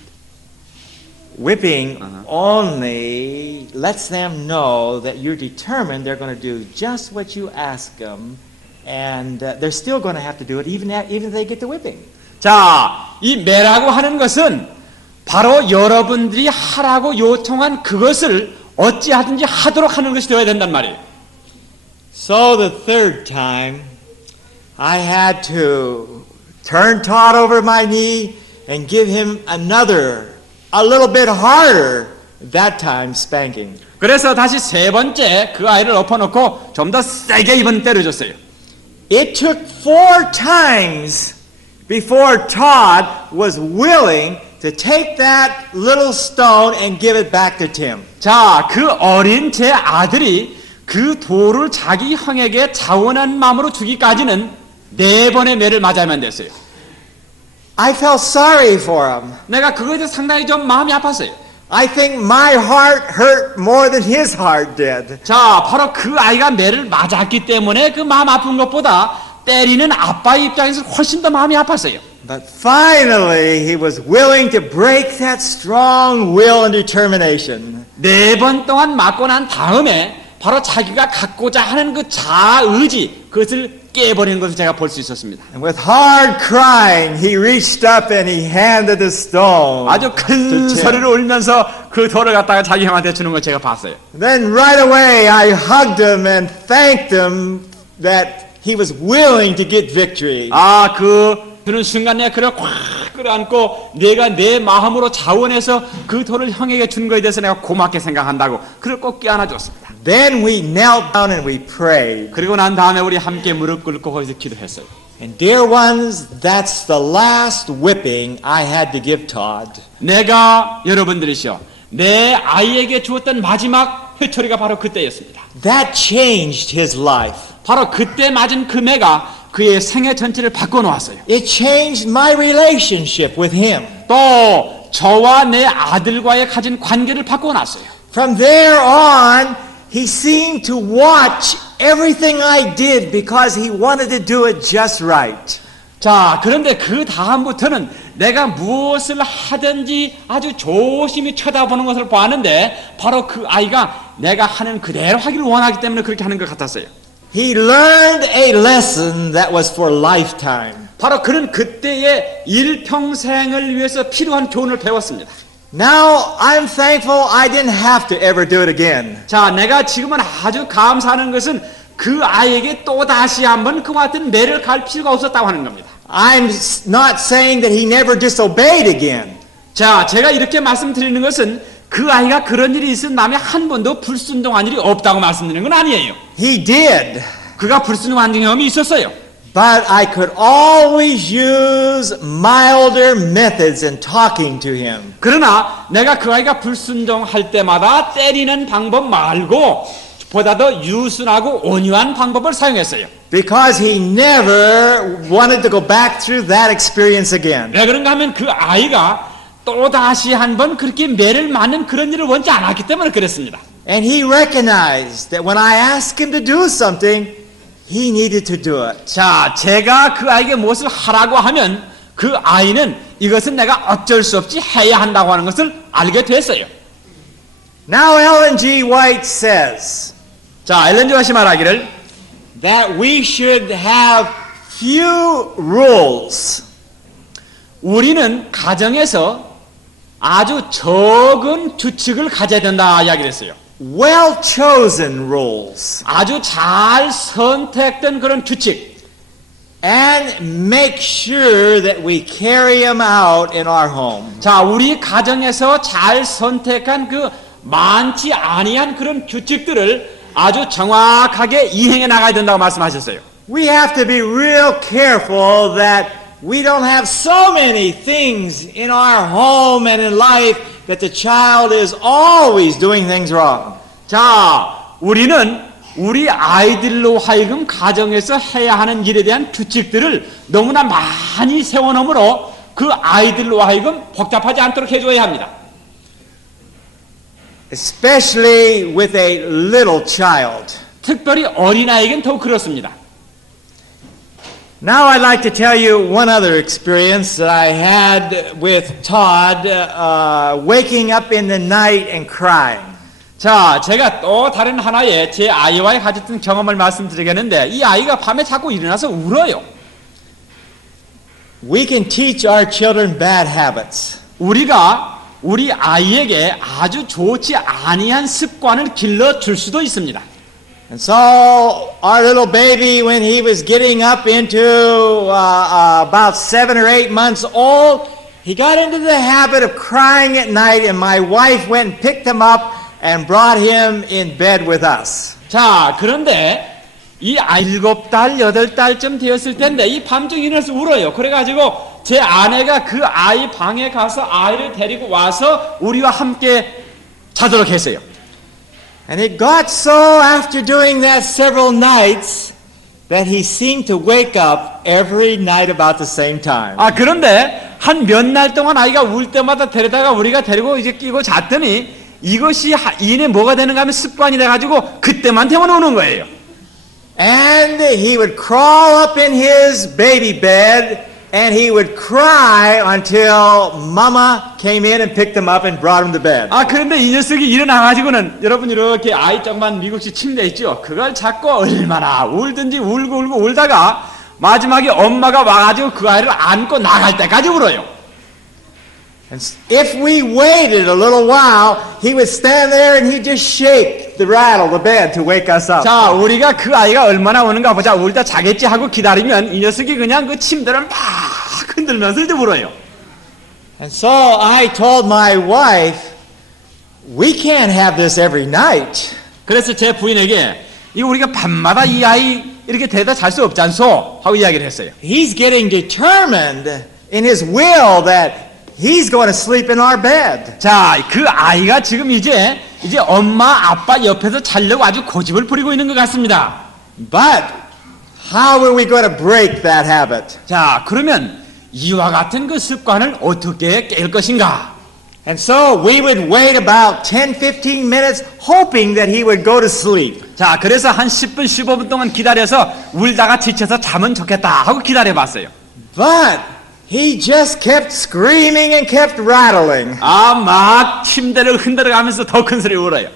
Whipping only lets them know that you're determined they're going to do just what you ask them, and they're still going to have to do it even if they get the whipping. 자, 이 매라고 하는 것은 바로 여러분들이 하라고 요청한 그것을 어찌하든지 하도록 하는 것이 되어야 된단 말이에요. So the third time, I had to turn Todd over my knee and give him another, a little bit harder, that time spanking. 그래서 다시 세 번째 그 아이를 엎어놓고 좀 더 세게 이번 때려줬어요. It took 4 times before Todd was willing to take that little stone and give it back to Tim. 자, 그 어린 제 아들이 그 돌을 자기 형에게 자원한 마음으로 주기까지는 4번의 매를 맞아야만 됐어요. I felt sorry for him. 내가 그거에 대해서 상당히 좀 마음이 아팠어요. I think my heart hurt more than his heart did. 자, 바로 그 아이가 매를 맞았기 때문에 그 마음 아픈 것보다 때리는 아빠의 입장에서 훨씬 더 마음이 아팠어요. But finally, he was willing to break that strong will and determination. 4번 동안 맞고 난 다음에 바로 자기가 갖고자 하는 그 자의지, 그것을 깨버리는 것을 제가 볼 수 있었습니다. And with hard crying, he reached up and he handed the stone. 아주 큰 to Tim. 소리를 울면서 그 돌을 갖다가 자기 형한테 주는 걸 제가 봤어요. Then right away, I hugged him and thanked him that he was willing to get victory. 그런 순간 내가 그를 꽉 끌어안고 내가 내 마음으로 자원해서 그 돌을 형에게 준 거에 대해서 내가 고맙게 생각한다고 그를 꼭 껴안아줬습니다. Then we knelt down and we prayed. 그리고 난 다음에 우리 함께 무릎 꿇고 거기서 기도했어요. And dear ones, that's the last whipping I had to give Todd. 내가 여러분들이시여 내 아이에게 주었던 마지막 회초리가 바로 그때였습니다. That changed his life. 바로 그때 맞은 그 매가 그의 생애 전체를 바꿔놓았어요. It changed my relationship with him. 또 저와 내 아들과의 가진 관계를 바꿔놨어요. From there on, he seemed to watch everything I did because he wanted to do it just right. 자, 그런데 그 다음부터는 내가 무엇을 하든지 아주 조심히 쳐다보는 것을 보았는데 바로 그 아이가 내가 하는 그대로 하기를 원하기 때문에 그렇게 하는 것 같았어요. He learned a lesson that was for lifetime. 바로 그는 그때의 일평생을 위해서 필요한 교훈을 배웠습니다. Now I'm thankful I didn't have to ever do it again. 자, 내가 지금은 아주 감사하는 것은 그 아이에게 또 다시 한번 그와 같은 매를 갈 필요가 없었다고 하는 겁니다. I'm not saying that he never disobeyed again. 자, 제가 이렇게 말씀드리는 것은 그 아이가 그런 일이 있은 다음에 한 번도 불순종한 일이 없다고 말씀드리는 건 아니에요. He did. 그가 불순종한 경험이 있었어요. But I could always use milder methods in talking to him. 그러나 내가 그 아이가 불순종할 때마다 때리는 방법 말고 보다 더 유순하고 온유한 방법을 사용했어요. Because he never wanted to go back through that experience again. 왜 그런가 하면 그 아이가 또 다시 한번 그렇게 매를 맞는 그런 일을 원치 않았기 때문에 그랬습니다. And he recognized that when I asked him to do something, he needed to do it. 자, 제가 그 아이에게 무엇을 하라고 하면 그 아이는 이것은 내가 어쩔 수 없이 해야 한다고 하는 것을 알게 됐어요. Now Ellen G. White says 자, 엘렌 지 화이트 말하기를 that we should have few rules. 우리는 가정에서 아주 적은 규칙을 가져야 된다 이야기를 했어요. Well chosen rules. 아주 잘 선택된 그런 규칙. And make sure that we carry them out in our home. 자, 우리 가정에서 잘 선택한 그 많지 아니한 그런 규칙들을 아주 정확하게 이행해 나가야 된다고 말씀하셨어요. We have to be real careful that we don't have so many things in our home and in life that the child is always doing things wrong. 자, 우리는 우리 아이들로 하여금 가정에서 해야 하는 일에 대한 규칙들을 너무나 많이 세워놓으므로 그 아이들로 하여금 복잡하지 않도록 해줘야 합니다. Especially with a little child. 특별히 어린아이에겐 더욱 그렇습니다. Now I'd like to tell you one other experience that I had with Todd waking up in the night and crying. 자, 제가 또 다른 하나의 제 아이와의 가졌던 경험을 말씀드리겠는데 이 아이가 밤에 자꾸 일어나서 울어요. We can teach our children bad habits. 우리가 우리 아이에게 아주 좋지 아니한 습관을 길러줄 수도 있습니다. And so our little baby, when he was getting up into about 7 or 8 months old, he got into the habit of crying at night, and my wife went and picked him up and brought him in bed with us. 자, 그런데 이 아이 7달, 8달쯤 되었을 텐데 이 밤중에 일어나서 울어요. 그래가지고 제 아내가 그 아이 방에 가서 아이를 데리고 와서 우리와 함께 자도록 했어요. And it got so after doing that several nights that he seemed to wake up every night about the same time. 아, 그런데 한 몇 날 동안 아이가 울 때마다 데려다가 우리가 데리고 이제 끼고 잤더니 이것이 이내 뭐가 되는가 하면 습관이 돼가지고 그때만 되면 우는 거예요. And he would crawl up in his baby bed and he would cry until Mama came in and picked him up and brought him to bed. 아, 그런데 이 녀석이 일어나가지고는 여러분 이렇게 아이 조그만 미국식 침대 있죠? 그걸 잡고 얼마나 울든지 울고 울다가 마지막에 엄마가 와가지고 그 아이를 안고 나갈 때까지 울어요. And if we waited a little while, he would stand there and he'd just shake the rattle the bed to wake us up. 자, 우리가 그 아이가 얼마나 우는가 보자. 울다 자겠지 하고 기다리면 이 녀석이 그냥 그 침대를 막 흔들면서 이제 울어요. And so I told my wife, we can't have this every night. 그래서 제 부인에게 이거 우리가 밤마다 이 아이 이렇게 데려다 잘 수 없지 않소? 하고 이야기를 했어요. He's getting determined in his will that he's going to sleep in our bed. 자, 그 아이가 지금 이제 엄마 아빠 옆에서 자려고 아주 고집을 부리고 있는 것 같습니다. But how are we going to break that habit? 자, 그러면 이와 같은 그 습관을 어떻게 깰 것인가? And so we would wait about 10-15 minutes hoping that he would go to sleep. 자, 그래서 한 10분, 15분 동안 기다려서 울다가 지쳐서 자면 좋겠다 하고 기다려봤어요. But he just kept screaming and kept rattling. 아, 막 침대를 흔들어가면서 더 큰 소리 울어요.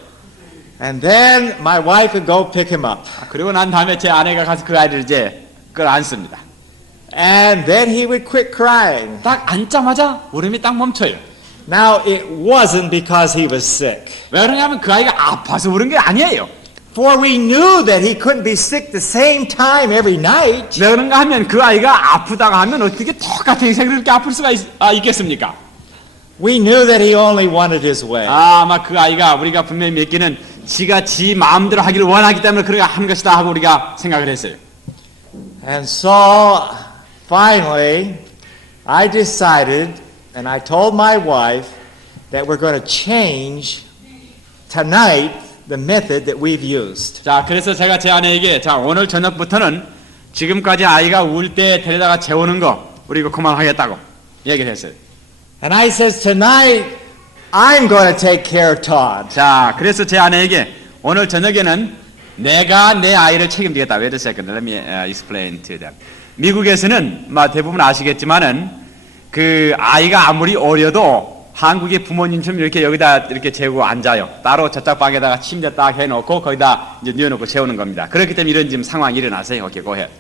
And then my wife would go pick him up. 그리고 난 다음에 제 아내가 가서 그 아이를 이제 끌어안습니다. And then he would quit crying. 딱 앉자마자 울음이 딱 멈춰요. Now, it wasn't because he was sick. 왜 그러냐면 그 아이가 아파서 울은 게 아니에요. For we knew that he couldn't be sick the same time every night. 왜 그런가 하면 그 아이가 아프다가 하면 어떻게 똑같은 인생을 그렇게 아플 수가 있겠습니까? We knew that he only wanted his way. 아마 그 아이가 우리가 분명히 믿기는 지가 지 마음대로 하기를 원하기 때문에 그렇게 한 것이다 하고 우리가 생각을 했어요. And so, finally, I decided, and I told my wife, that we're going to change tonight the method that we've used. 자, 그래서 제가 제 아내에게 자, 오늘 저녁부터는 지금까지 아이가 울 때 데려다가 재우는 거 우리 이거 그만하겠다고 얘기를 했어요. And I says, tonight, I'm going to take care of Todd. 자, 그래서 제 아내에게 오늘 저녁에는 내가 내 아이를 책임지겠다. Wait a second, let me explain to them. 미국에서는 대부분 아시겠지만은 그 아이가 아무리 어려도 한국의 부모님처럼 이렇게 여기다 이렇게 재우고 앉아요. 따로 저쪽 방에다가 침대 딱 해놓고 거기다 이제 뉘어놓고 재우는 겁니다. 그렇기 때문에 이런 지금 상황이 일어나세요. 오케이, go ahead.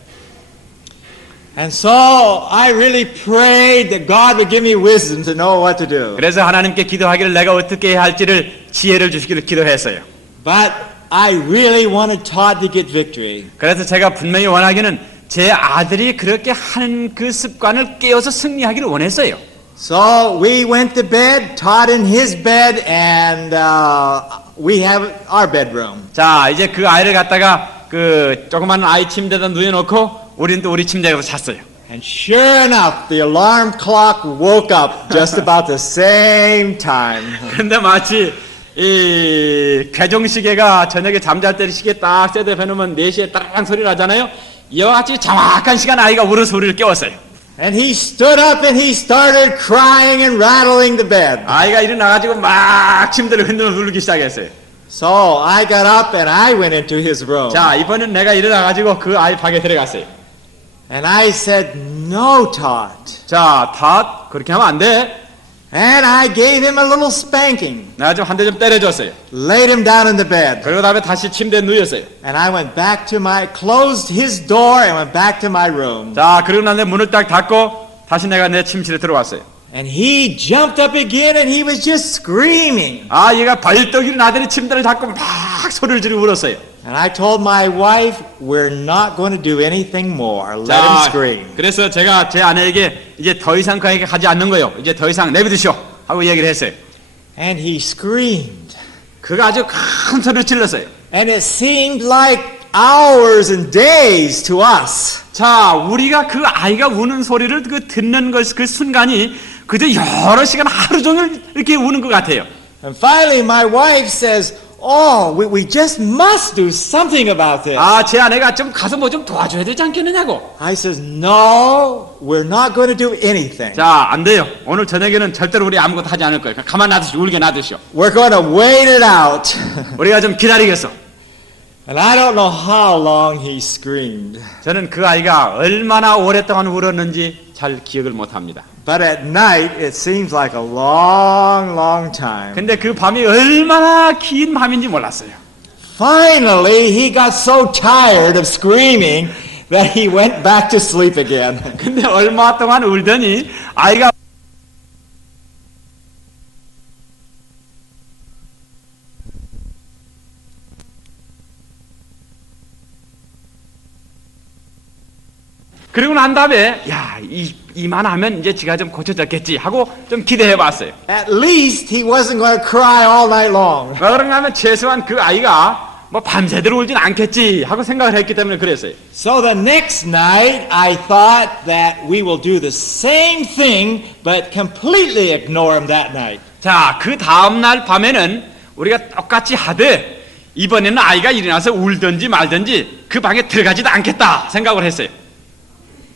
And so I really prayed that God would give me wisdom to know what to do. 그래서 하나님께 기도하기를 내가 어떻게 해야 할지를 지혜를 주시기를 기도했어요. But I really wanted Todd to get victory. 그래서 제가 분명히 원하기는 제 아들이 그렇게 하는 그 습관을 깨어서 승리하기를 원했어요. So we went to bed, Todd in his bed, and we have our bedroom. 자, 이제 그 아이를 갖다가 그 조그마한 아이 침대에다 누워놓고 우리는 또 우리 침대에 잤어요. And sure enough, the alarm clock woke up just about the same time. 그런데 마치 이 괴종시계가 저녁에 잠잘 때 시계 딱 셋업 해놓으면 4시에 따랑 소리를 하잖아요. 이와 같이 정확한 시간 아이가 울어서 우리를 깨웠어요. And he stood up and he started crying and rattling the bed. 아이가 일어나가지고 막 침대를 흔들어 누르기 시작했어요. So I got up and I went into his room. 자, 이번엔 내가 일어나가지고 그 아이 방에 들어갔어요. And I said, "No, Todd." 자, 다 그렇게 하면 안 돼. And I gave him a little spanking. 내가 좀 한 대 좀 때려줬어요. Laid him down in the bed. 그리고 다음에 다시 침대에 누웠어요. And I went back to closed his door and went back to my room. 자, 그리고 난 내 문을 딱 닫고 다시 내가 내 침실에 들어왔어요. And he jumped up again and he was just screaming. 아, 얘가 벌떡 일어나더니 침대를 잡고 막 소리를 지르고 울었어요. And I told my wife, "We're not going to do anything more. Let him scream." 그래서 제가 제 아내에게 이제 더 이상 그에게 가지 않는 거예요. 이제 더 이상 내버리시오 하고 얘기를 했어요. And he screamed. 그가 아주 큰 소리를 질렀어요. And it seemed like hours and days to us. 자, 우리가 그 아이가 우는 소리를 듣는 그 순간이 그저 여러 시간 하루 종일 이렇게 우는 것 같아요. And finally my wife says, "Oh, we just must do something about this." 아, 제 아내가 좀 가서 뭐 좀 도와줘야 되지 않겠느냐고. I says, "No, we're not going to do anything. 자, 안 돼요. 오늘 저녁에는 절대로 우리 아무것도 하지 않을 거예요. 가만 놔두시오. 울게 놔두시오. We're going to wait it out." 우리가 좀 기다리겠어. And I don't know how long he screamed. 저는 그 아이가 얼마나 오랫동안 울었는지 잘 기억을 못합니다. But at night, it seems like a long, long time. 근데 그 밤이 얼마나 긴 밤인지 몰랐어요. Finally, he got so tired of screaming that he went back to sleep again. 근데 얼마 동안 울더니 아이가 그리고 난 다음에 야, 이만하면 이제 지가 좀 고쳐졌겠지 하고 좀 기대해 봤어요. At least he wasn't going to cry all night long. 왜 그런가 하면 최소한 그 아이가 뭐 밤새도록 울진 않겠지 하고 생각을 했기 때문에 그랬어요. So the next night, I thought that we will do the same thing, but completely ignore him that night. 자, 그 다음 날 밤에는 우리가 똑같이 하되 이번에는 아이가 일어나서 울든지 말든지 그 방에 들어가지도 않겠다 생각을 했어요.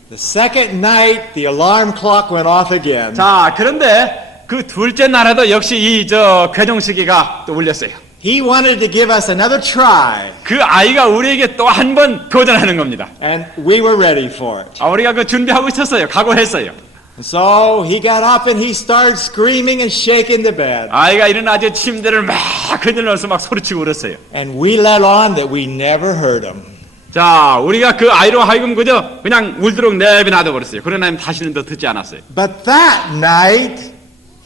The second night, the alarm clock went off again. 자, 그런데 그 둘째 날에도 역시 이 괴종시계가 또 울렸어요. He wanted to give us another try, 그 아이가 우리에게 또 한 번 도전하는 겁니다. and we were ready for it. 아, 우리가 그 준비하고 있었어요. 각오했어요. So he got up and he started screaming and shaking the bed. 아이가 일어나서 침대를 막 흔들면서 막 소리치고 울었어요. And we let on that we never heard him. 자, 우리가 그 아이로 하여금 그냥 울도록 내버려 버렸어요. 그러나 다시는 더 듣지 않았어요. But that night,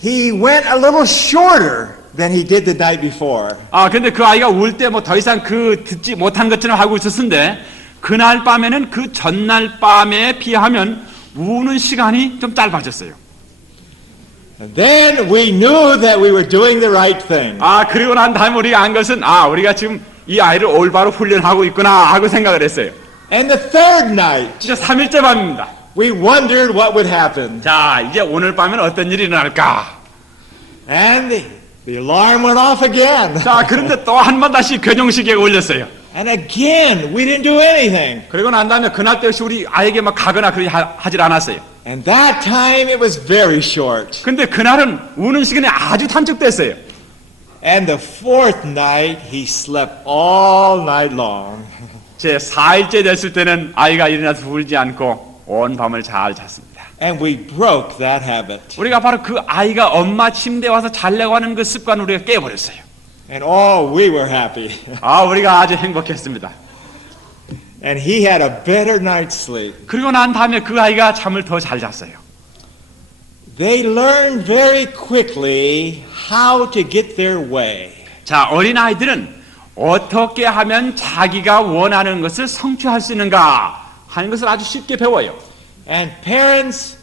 he went a little shorter than he did the night before. 아, 근데 그 아이가 울 때 뭐 더 이상 듣지 못한 것처럼 하고 있었는데 그날 밤에는 그 전날 밤에 비하면 우는 시간이 좀 짧아졌어요. And then we knew that we were doing the right thing. 아, 그리고 난 다음에 우리가 안 것은 우리가 지금 이 아이를 올바로 훈련하고 있구나 하고 생각을 했어요. And the third night, 진짜 3일째 밤입니다. we wondered what would happen. 자, 이제 오늘 밤에는 어떤 일이 일어날까? And the alarm went off again. 자, 그런데 또 한 번 다시 괴종시계가 울렸어요. And again, we didn't do anything. 그리고 난 다음에 그날 때 역시 우리 아이에게 막 가거나 그러지 하질 않았어요. And that time it was very short. 근데 그날은 우는 시간이 아주 단축됐어요. And the fourth night, he slept all night long. 제 4일째 됐을 때는 아이가 일어나서 울지 않고 온 밤을 잘 잤습니다. And we broke that habit. 우리가 바로 그 아이가 엄마 침대에 와서 자려고 하는 그 습관을 우리가 깨버렸어요. And oh, we were happy. 아, 우리가 아주 행복했습니다. And he had a better night's sleep. 그리고 난 다음에 그 아이가 잠을 더 잘 잤어요. They learned very quickly how to get their way. 자, 어린 아이들은 어떻게 하면 자기가 원하는 것을 성취할 수 있는가 하는 것을 아주 쉽게 배워요. And parents,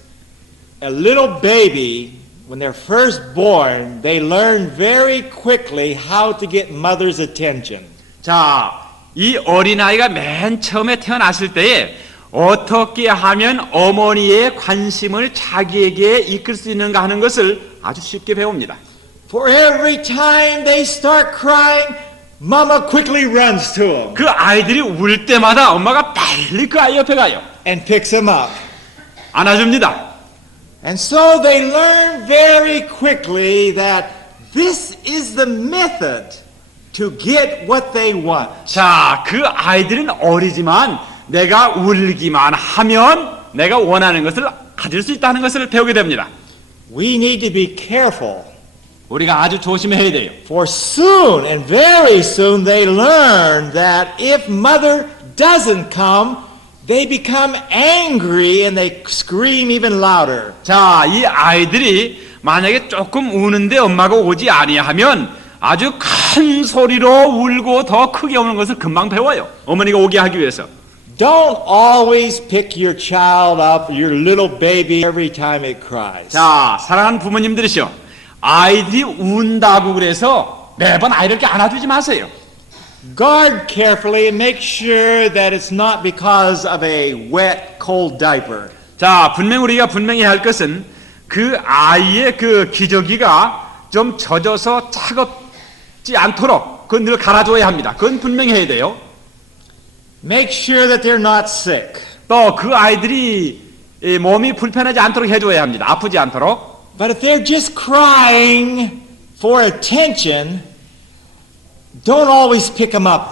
a little baby, when they're first born, they learn very quickly how to get mother's attention. 자, 이 어린아이가 맨 처음에 태어났을 때에 어떻게 하면 어머니의 관심을 자기에게 이끌 수 있는가 하는 것을 아주 쉽게 배웁니다. For every time they start crying, Mama quickly runs to them 그 아이들이 울 때마다 엄마가 빨리 그 아이 옆에 가요. and picks him up. 안아줍니다. And so they learn very quickly that this is the method to get what they want. 자, 그 아이들은 어리지만 내가 울기만 하면 내가 원하는 것을 가질 수 있다는 것을 배우게 됩니다. We need to be careful. 우리가 아주 조심해야 돼요. For soon and very soon they learn that if mother doesn't come, they become angry and they scream even louder. 자, 이 아이들이 만약에 조금 우는데 엄마가 오지 아니하면 아주 큰 소리로 울고 더 크게 우는 것을 금방 배워요. 어머니가 오게 하기 위해서. Don't always pick your child up, your little baby, every time it cries. 자, 사랑하는 부모님들이시여, 아이들이 운다고 그래서 매번 아이를 이렇게 안아주지 마세요. Guard carefully and make sure that it's not because of a wet, cold diaper. 자, 우리가 분명히 할 것은 그 아이의 그 기저귀가 좀 젖어서 차갑지 않도록 그건 늘 갈아줘야 합니다. 그건 분명히 해야 돼요. Make sure that they're not sick. 또 그 아이들이 이 몸이 불편하지 않도록 해줘야 합니다. 아프지 않도록. But if they're just crying for attention, don't always pick them up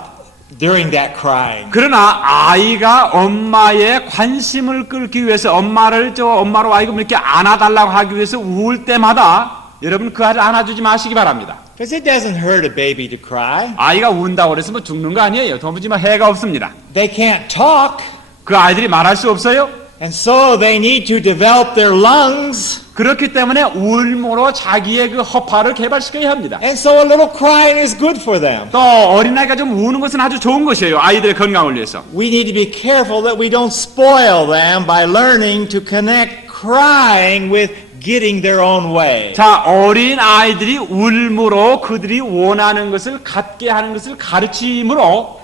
during that crying. 그러나 아이가 엄마의 관심을 끌기 위해서 엄마로 하여금 이렇게 안아달라고 하기 위해서 울 때마다 여러분 그 아이를 안아주지 마시기 바랍니다. Because it doesn't hurt a baby to cry. 아이가 운다고 그래서 뭐 죽는 거 아니에요. 도무지 해가 없습니다. They can't talk, 그 아이들이 말할 수 없어요. and so they need to develop their lungs. 그렇기 때문에 울므로 자기의 그 허파를 개발시켜야 합니다. And so a little crying is good for them. 또 어린아이가 좀 우는 것은 아주 좋은 것이에요. 아이들의 건강을 위해서. We need to be careful that we don't spoil them by learning to connect crying with getting their own way. 자, 어린 아이들이 울므로 그들이 원하는 것을 갖게 하는 것을 가르침으로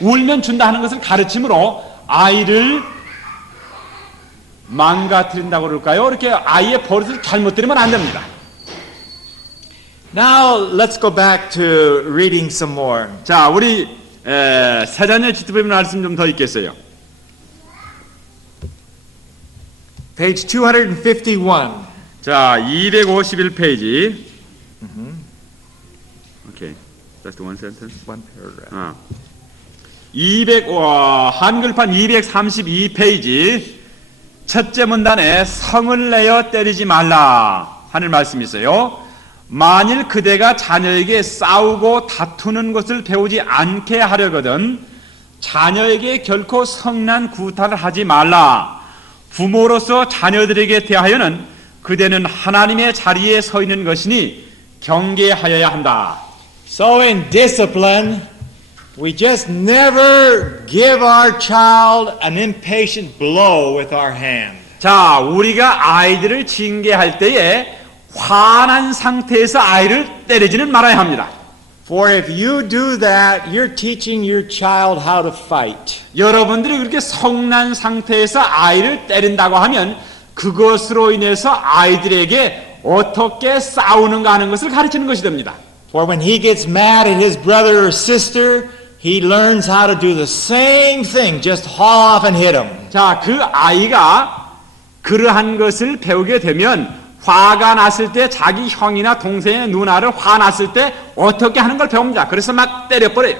울면 준다 하는 것을 가르침으로 아이를 망가뜨린다고 그럴까요? 이렇게 아이의 버릇을 잘못 들이면 안 됩니다. Now let's go back to reading some more. 자, 우리 사전에 지도부에 말씀 좀 더 있겠어요. Page 251. 자, 251페이지. 오케이. Just one sentence. One paragraph. 한글판 232페이지. 첫째 문단에 성을 내어 때리지 말라 하는 말씀이 있어요. 만일 그대가 자녀에게 싸우고 다투는 것을 배우지 않게 하려거든 자녀에게 결코 성난 구타를 하지 말라. 부모로서 자녀들에게 대하여는 그대는 하나님의 자리에 서 있는 것이니 경계하여야 한다. So in discipline, we just never give our child an impatient blow with our hand. 자, 우리가 아이들을 징계할 때에 화난 상태에서 아이를 때리지는 말아야 합니다. For if you do that, you're teaching your child how to fight. 여러분들이 그렇게 성난 상태에서 아이를 때린다고 하면 그것으로 인해서 아이들에게 어떻게 싸우는가 하는 것을 가르치는 것이 됩니다. For when he gets mad at his brother or sister, he learns how to do the same thing, just haul off and hit him. 자, 그 아이가 그러한 것을 배우게 되면 화가 났을 때 자기 형이나 동생의 누나를 화났을 때 어떻게 하는 걸 배웁니다. 그래서 막 때려버려요.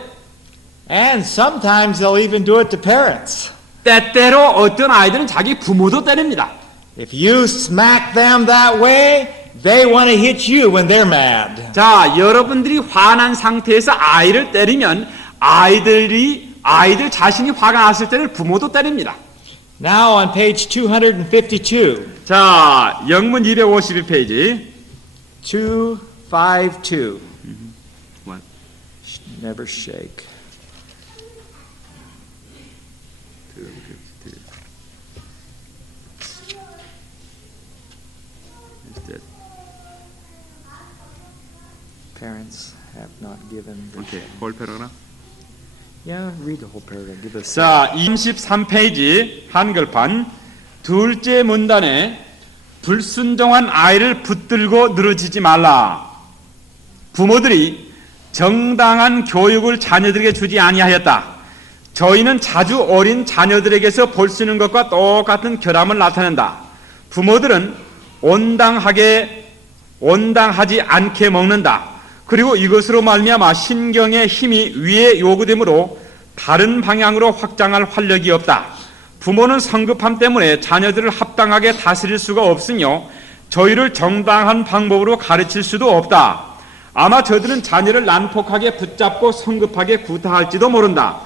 And sometimes they'll even do it to parents. 때때로 어떤 아이들은 자기 부모도 때립니다. If you smack them that way, they want to hit you when they're mad. 자, 여러분들이 화난 상태에서 아이를 때리면 아이들 자신이 화가 났을 때를 부모도 때립니다. Now on page 252. 자, 영문 252페이지. 252. What? Never shake. Parents have not given the... 오케이, 홀 패러그래프. Yeah, read the whole paragraph. Give us. 자, 23페이지 한글판 둘째 문단에 불순종한 아이를 붙들고 늘어지지 말라. 부모들이 정당한 교육을 자녀들에게 주지 아니하였다. 저희는 자주 어린 자녀들에게서 볼 수 있는 것과 똑같은 결함을 나타낸다. 부모들은 온당하지 않게 먹는다. 그리고 이것으로 말미암아 신경의 힘이 위에 요구되므로 다른 방향으로 확장할 활력이 없다. 부모는 성급함 때문에 자녀들을 합당하게 다스릴 수가 없으며 저희를 정당한 방법으로 가르칠 수도 없다. 아마 저들은 자녀를 난폭하게 붙잡고 성급하게 구타할지도 모른다.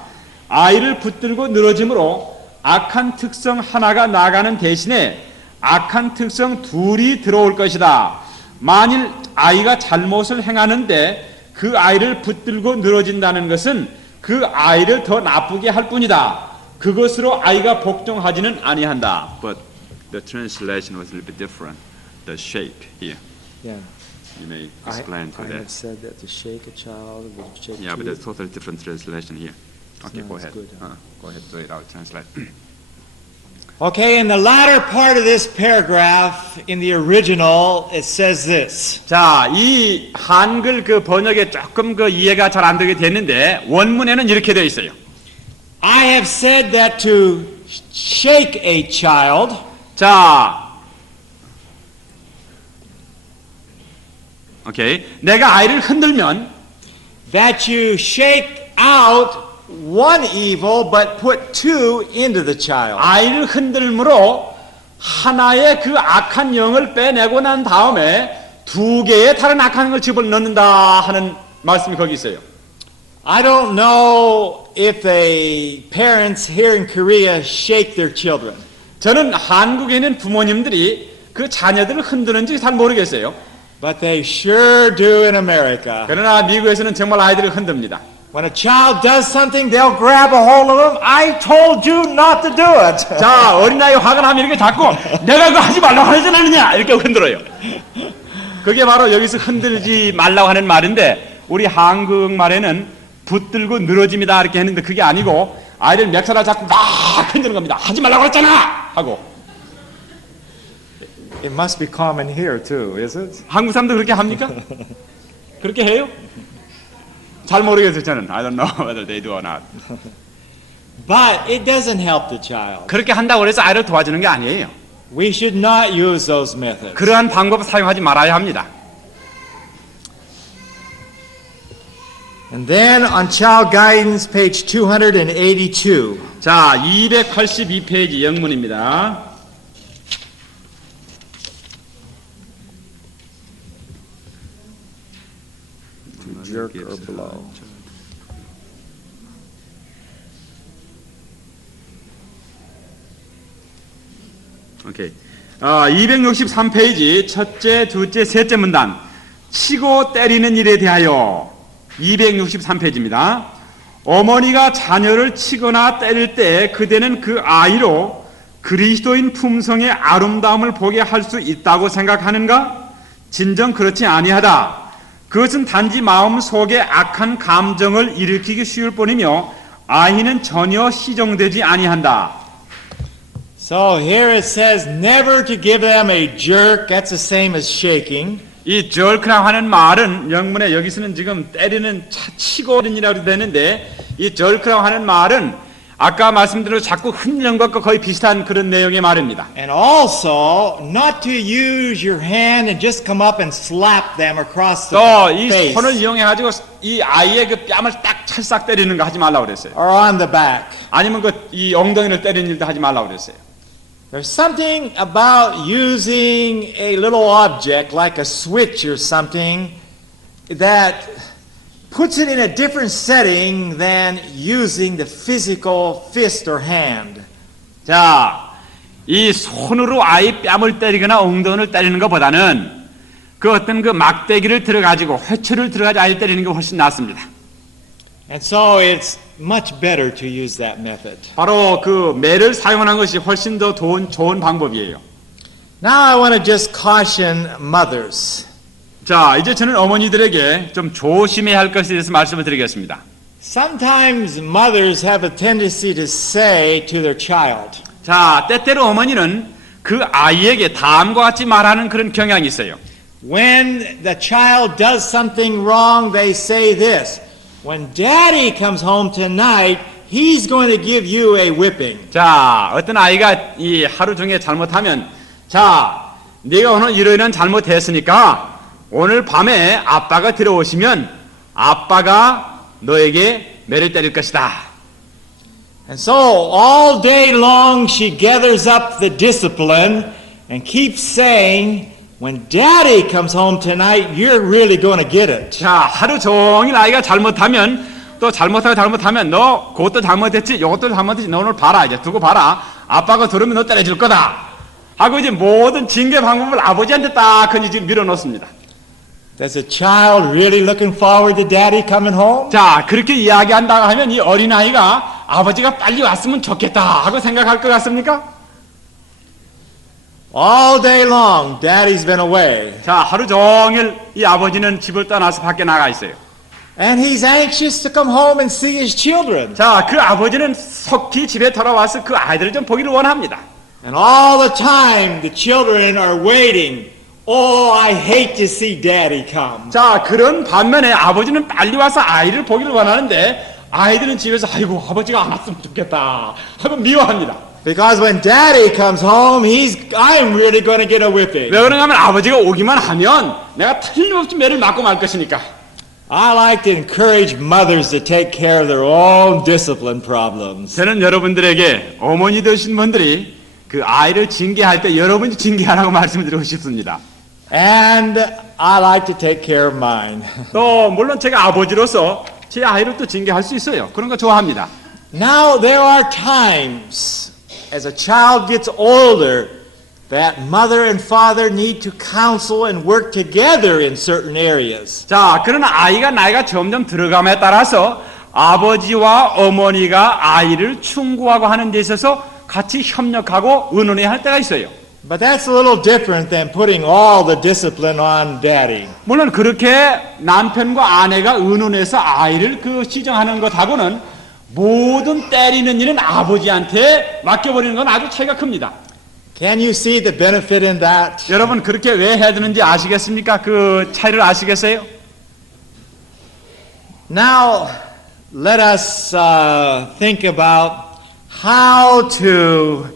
아이를 붙들고 늘어짐으로 악한 특성 하나가 나가는 대신에 악한 특성 둘이 들어올 것이다. 만일 아이가 잘못을 행하는데 그 아이를 붙들고 늘어진다는 것은 그 아이를 더 나쁘게 할 뿐이다. 그것으로 아이가 복종하지는 아니한다. But the translation was a little bit different. The shake here. Yeah. You may explain to I that. have said that to shake a child would shake Yeah, but you. there's totally different translation here. Okay, No, go it's ahead. good. Go ahead, do it. I'll translate. Okay, in the latter part of this paragraph, in the original, it says this. 자, 이 한글 그 번역에 조금 그 이해가 잘 안 되게 됐는데 원문에는 이렇게 되어 있어요. I have said that to shake a child 자, 오케이. 내가 아이를 흔들면 that you shake out one evil but put two into the child. 아이를 흔들므로 하나의 그 악한 영을 빼내고 난 다음에 두 개의 다른 악한 영을 집어넣는다 하는 말씀이 거기 있어요. I don't know if the parents here in Korea shake their children. 저는 한국에 있는 부모님들이 그 자녀들을 흔드는지 잘 모르겠어요. But they sure do in America. 그러나 미국에서는 정말 아이들을 흔듭니다. When a child does something, they'll grab a hold of them. I told you not to do it. 자, 어린아이 화가 나면 이렇게 잡고 내가 그거 하지 말라고 하지 않느냐 이렇게 흔들어요. 그게 바로 여기서 흔들지 말라고 하는 말인데 우리 한국말에는 붙들고 늘어집니다 이렇게 했는데 그게 아니고 아이를 맥살을 잡고 막 흔드는 겁니다. 하지 말라고 했잖아 하고. It must be common here too, is it? 한국 사람도 그렇게 합니까? 그렇게 해요? 잘 모르겠어요 저는. I don't know whether they do or not. But it doesn't help the child. 그렇게 한다고 해서 아이를 도와주는 게 아니에요. We should not use those methods. 그러한 방법을 사용하지 말아야 합니다. And then on Child Guidance, page 282. 자, 282페이지 영문입니다. Jerk or blow. 오케이. 263페이지 첫째, 둘째, 셋째 문단. 치고 때리는 일에 대하여 263페이지입니다. 어머니가 자녀를 치거나 때릴 때 그대는 그 아이로 그리스도인 품성의 아름다움을 보게 할 수 있다고 생각하는가? 진정 그렇지 아니하다. 그것은 단지 마음 속에 악한 감정을 일으키기 쉬울 뿐이며 아이는 전혀 시정되지 아니한다. So here it says never to give them a jerk. That's the same as shaking. 이 jerk라고 하는 말은 영문에 여기서는 지금 때리는 치고 때리라고 되는데 이 jerk라고 하는 말은 아까 말씀드린 자꾸 흔드는 것과 거의 비슷한 그런 내용의 말입니다. And also not to use your hand and just come up and slap them across the 또 이 face 손을 이용해 가지고 이 아이의 그 뺨을 딱 찰싹 때리는 거 하지 말라고 그랬어요. or on the back. 아니면 그 이 엉덩이를 때리는 일도 하지 말라고 그랬어요. There's something about using a little object like a switch or something that puts it in a different setting than using the physical fist or hand. 자, 이 손으로 아이 뺨을 때리거나 엉덩이를 때리는 것보다는 그 어떤 그 막대기를 들어가지고 회초리를 들어가지고 아이를 때리는 게 훨씬 낫습니다. And so it's much better to use that method. 바로 그 매를 사용하는 것이 훨씬 더 좋은 방법이에요. Now I want to just caution mothers. 자, 이제 저는 어머니들에게 좀 조심해야 할 것에 대해서 말씀을 드리겠습니다. Sometimes mothers have a tendency to say to their child, 자, 때때로 어머니는 그 아이에게 다음과 같이 말하는 그런 경향이 있어요. when the child does something wrong, they say this. When daddy comes home tonight, he's going to give you a whipping. 자, 어떤 아이가 이 하루 중에 잘못하면, 자, 네가 오늘 이러이러한 잘못했으니까 오늘 밤에 아빠가 들어오시면 아빠가 너에게 매를 때릴 것이다. And so all day long she gathers up the discipline and keeps saying, when daddy comes home tonight, you're really going to get it. 자, 하루 종일 아이가 잘못하면 또 잘못하면 너 그것도 잘못했지, 이것도 잘못했지, 너 오늘 봐라, 이제 두고 봐라. 아빠가 들으면 너 때려줄 거다. 하고 이제 모든 징계 방법을 아버지한테 딱 지금 밀어놓습니다. Does a child really looking forward to daddy coming home? 자, 그렇게 이야기한다고 하면 이 어린아이가 아버지가 빨리 왔으면 좋겠다 하고 생각할 것 같습니까? All day long, daddy's been away. 자, 하루 종일 이 아버지는 집을 떠나서 밖에 나가 있어요. And he's anxious to come home and see his children. 자, 그 아버지는 속히 집에 돌아와서 그 아이들을 좀 보기를 원합니다. And all the time, the children are waiting. Oh, I hate to see daddy come. 자, 그런 반면에 아버지는 빨리 와서 아이를 보기를 원하는데 아이들은 집에서 아이고 아버지가 안 왔으면 좋겠다 하고 미워합니다. Because when daddy comes home, I'm really going to get a whipping. 왜 그러냐면 아버지가 오기만 하면 내가 틀림없이 매를 맞고 말 것이니까. I like to encourage mothers to take care of their own discipline problems. 저는 여러분들에게 어머니 되신 분들이 그 아이를 징계할 때 여러분이 징계하라고 말씀을 드리고 싶습니다. And I like to take care of mine. 또 물론 제가 아버지로서 제 아이를 또 징계할 수 있어요. 그런 거 좋아합니다. Now there are times as a child gets older that mother and father need to counsel and work together in certain areas. 자, 그러나 아이가 나이가 점점 들어감에 따라서 아버지와 어머니가 아이를 충고하고 하는 데 있어서 같이 협력하고 의논해야 할 때가 있어요. But that's a little different than putting all the discipline on daddy. 물론 그렇게 남편과 아내가 의논해서 아이를 시정하는 것하고는 모든 때리는 일은 아버지한테 맡겨버리는 건 아주 차이가 큽니다. Can you see the benefit in that? 여러분 그렇게 왜 해야 되는지 아시겠습니까? 그 차이를 아시겠어요? Now, let us think about how to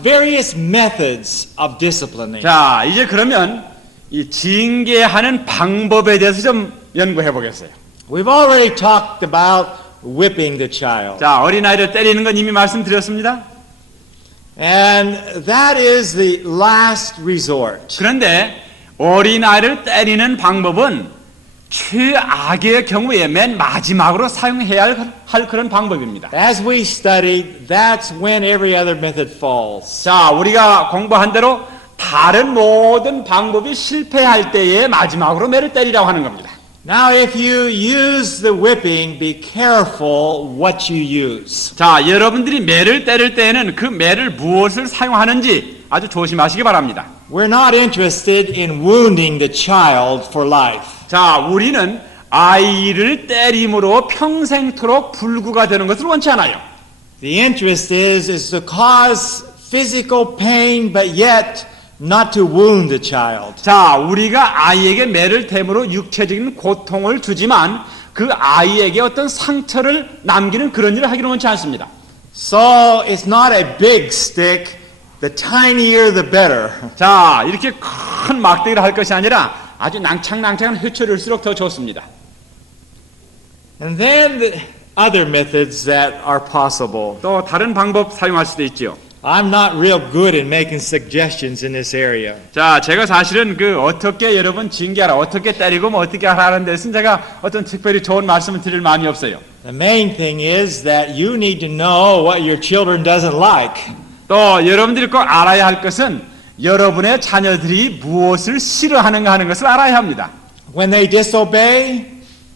various methods of disciplining. 자, 이제 그러면 이 징계하는 방법에 대해서 좀 연구해 보겠어요. We've already talked about whipping the child. 자, 어린아이를 때리는 건 이미 말씀드렸습니다. And that is the last resort. 그런데 어린아이를 때리는 방법은 최악의 경우에 맨 마지막으로 사용해야 할 그런 방법입니다. As we studied, that's when every other method falls. 자, 우리가 공부한 대로 다른 모든 방법이 실패할 때에 마지막으로 매를 때리라고 하는 겁니다. Now, if you use the whipping, be careful what you use. 자, 여러분들이 매를 때릴 때에는 그 매를 무엇을 사용하는지 아주 조심하시기 바랍니다. We're not interested in wounding the child for life. 자, 우리는 아이를 때림으로 평생토록 불구가 되는 것을 원치 않아요. The interest is to cause physical pain, but yet not to wound the child. 자, 우리가 아이에게 매를 댐으로 육체적인 고통을 주지만 그 아이에게 어떤 상처를 남기는 그런 일을 하기는 원치 않습니다. So it's not a big stick. The tinier, the better. 자, 이렇게 큰 막대기를 할 것이 아니라 아주 낭창낭창한 회초리일수록 더 좋습니다. And then the other methods that are possible. 또 다른 방법 사용할 수도 있지요. I'm not real good in making suggestions in this area. 자, 제가 사실은 어떻게 여러분 징계하라, 어떻게 때리고 뭐 어떻게 하라는 데서는 제가 어떤 특별히 좋은 말씀을 드릴 마음이 없어요. The main thing is that you need to know what your children doesn't like. 또 여러분들이 꼭 알아야 할 것은 여러분의 자녀들이 무엇을 싫어하는가 하는 것을 알아야 합니다. When they disobey,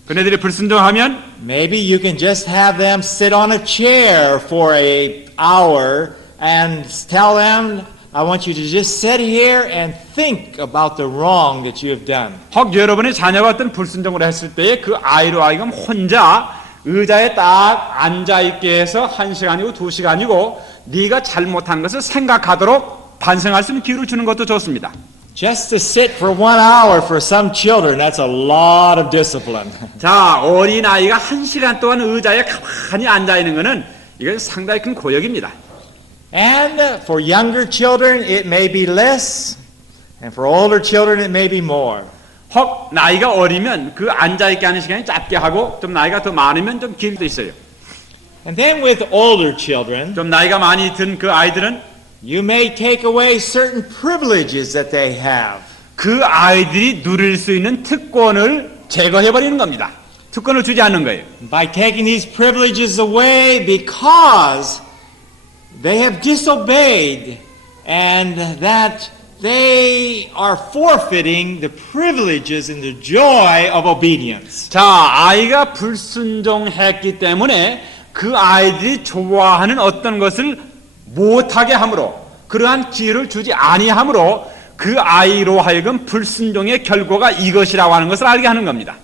그네들이 불순종하면 maybe you can just have them sit on a chair for an hour and tell them, I want you to just sit here and think about the wrong that you have done. 혹 여러분의 자녀가 어떤 불순종을 했을 때에 그 아이로 하여금 혼자 의자에 딱 앉아있게 해서 1시간이고 2시간이고 네가 잘못한 것을 생각하도록 반성할 수 있는 기회를 주는 것도 좋습니다. Just to sit for 1 hour for some children, that's a lot of discipline. 자, 어린아이가 1시간 동안 의자에 가만히 앉아 있는 것은 이건 상당히 큰 고역입니다. And for younger children, it may be less, and for older children, it may be more. 혹 나이가 어리면 그 앉아있게 하는 시간이 짧게 하고 좀 나이가 더 많으면 좀 길 수도 있어요. And then with older children, 좀 나이가 많이 든 그 아이들은 you may take away certain privileges that they have. 그 아이들이 누릴 수 있는 특권을 제거해버리는 겁니다. 특권을 주지 않는 거예요. By taking these privileges away because they have disobeyed and that they are forfeiting the privileges and the joy of obedience. 자, 아이가 불순종했기 때문에 그 아이들이 좋아하는 어떤 것을 못하게 함으로 그러한 기회를 주지 아니함으로 그 아이로 하여금 불순종의 결과가 이것이라고 하는 것을 알게 하는 겁니다.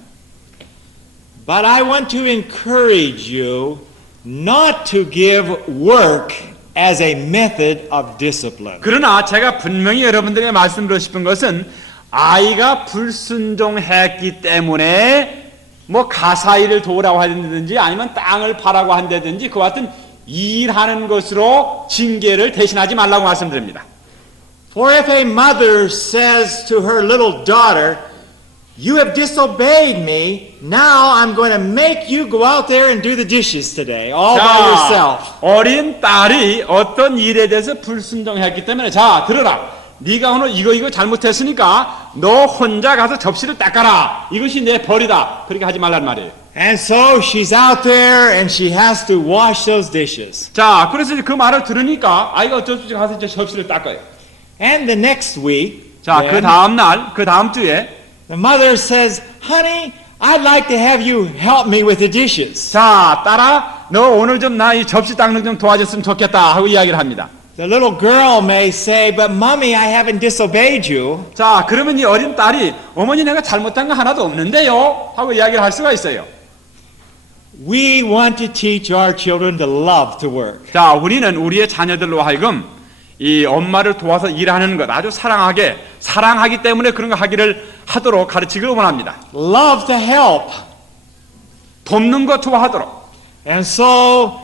But I want to encourage you not to give work as a method of discipline. 그러나 제가 분명히 여러분들에게 말씀드리고 싶은 것은 아이가 불순종했기 때문에 뭐 가사일을 도우라고 한다든지 아니면 땅을 파라고 한다든지 그와 같은 일하는 것으로 징계를 대신하지 말라고 말씀드립니다. For if a mother says to her little daughter, "You have disobeyed me, now I'm going to make you go out there and do the dishes today, all by yourself." 어린 딸이 어떤 일에 대해서 불순종했기 때문에 자, 들어라. 네가 오늘 이거 잘못했으니까 너 혼자 가서 접시를 닦아라. 이것이 내 벌이다. 그렇게 하지 말란 말이에요. And so she's out there and she has to wash those dishes. 자, 그래서 그 말을 들으니까 아이가 어쩔 수 없이 가서 이제 접시를 닦아요. And the next week, 자, then, 그 다음 날, 그 다음 주에 the mother says, "Honey, I'd like to have you help me with the dishes." 자, 딸아, 너 오늘 좀 나 이 접시 닦는 좀 도와줬으면 좋겠다 하고 이야기를 합니다. The little girl may say, "But mommy, I haven't disobeyed you." 자, 그러면 이 어린 딸이 어머니 내가 잘못한 거 하나도 없는데요 하고 이야기를 할 수가 있어요. We want to teach our children to love to work. 자, 우리는 우리의 자녀들로 하여금 이 엄마를 도와서 일하는 것 아주 사랑하기 때문에 그런 거 하도록 가르치기를 원합니다. Love to help. 돕는 거 좋아하도록. And so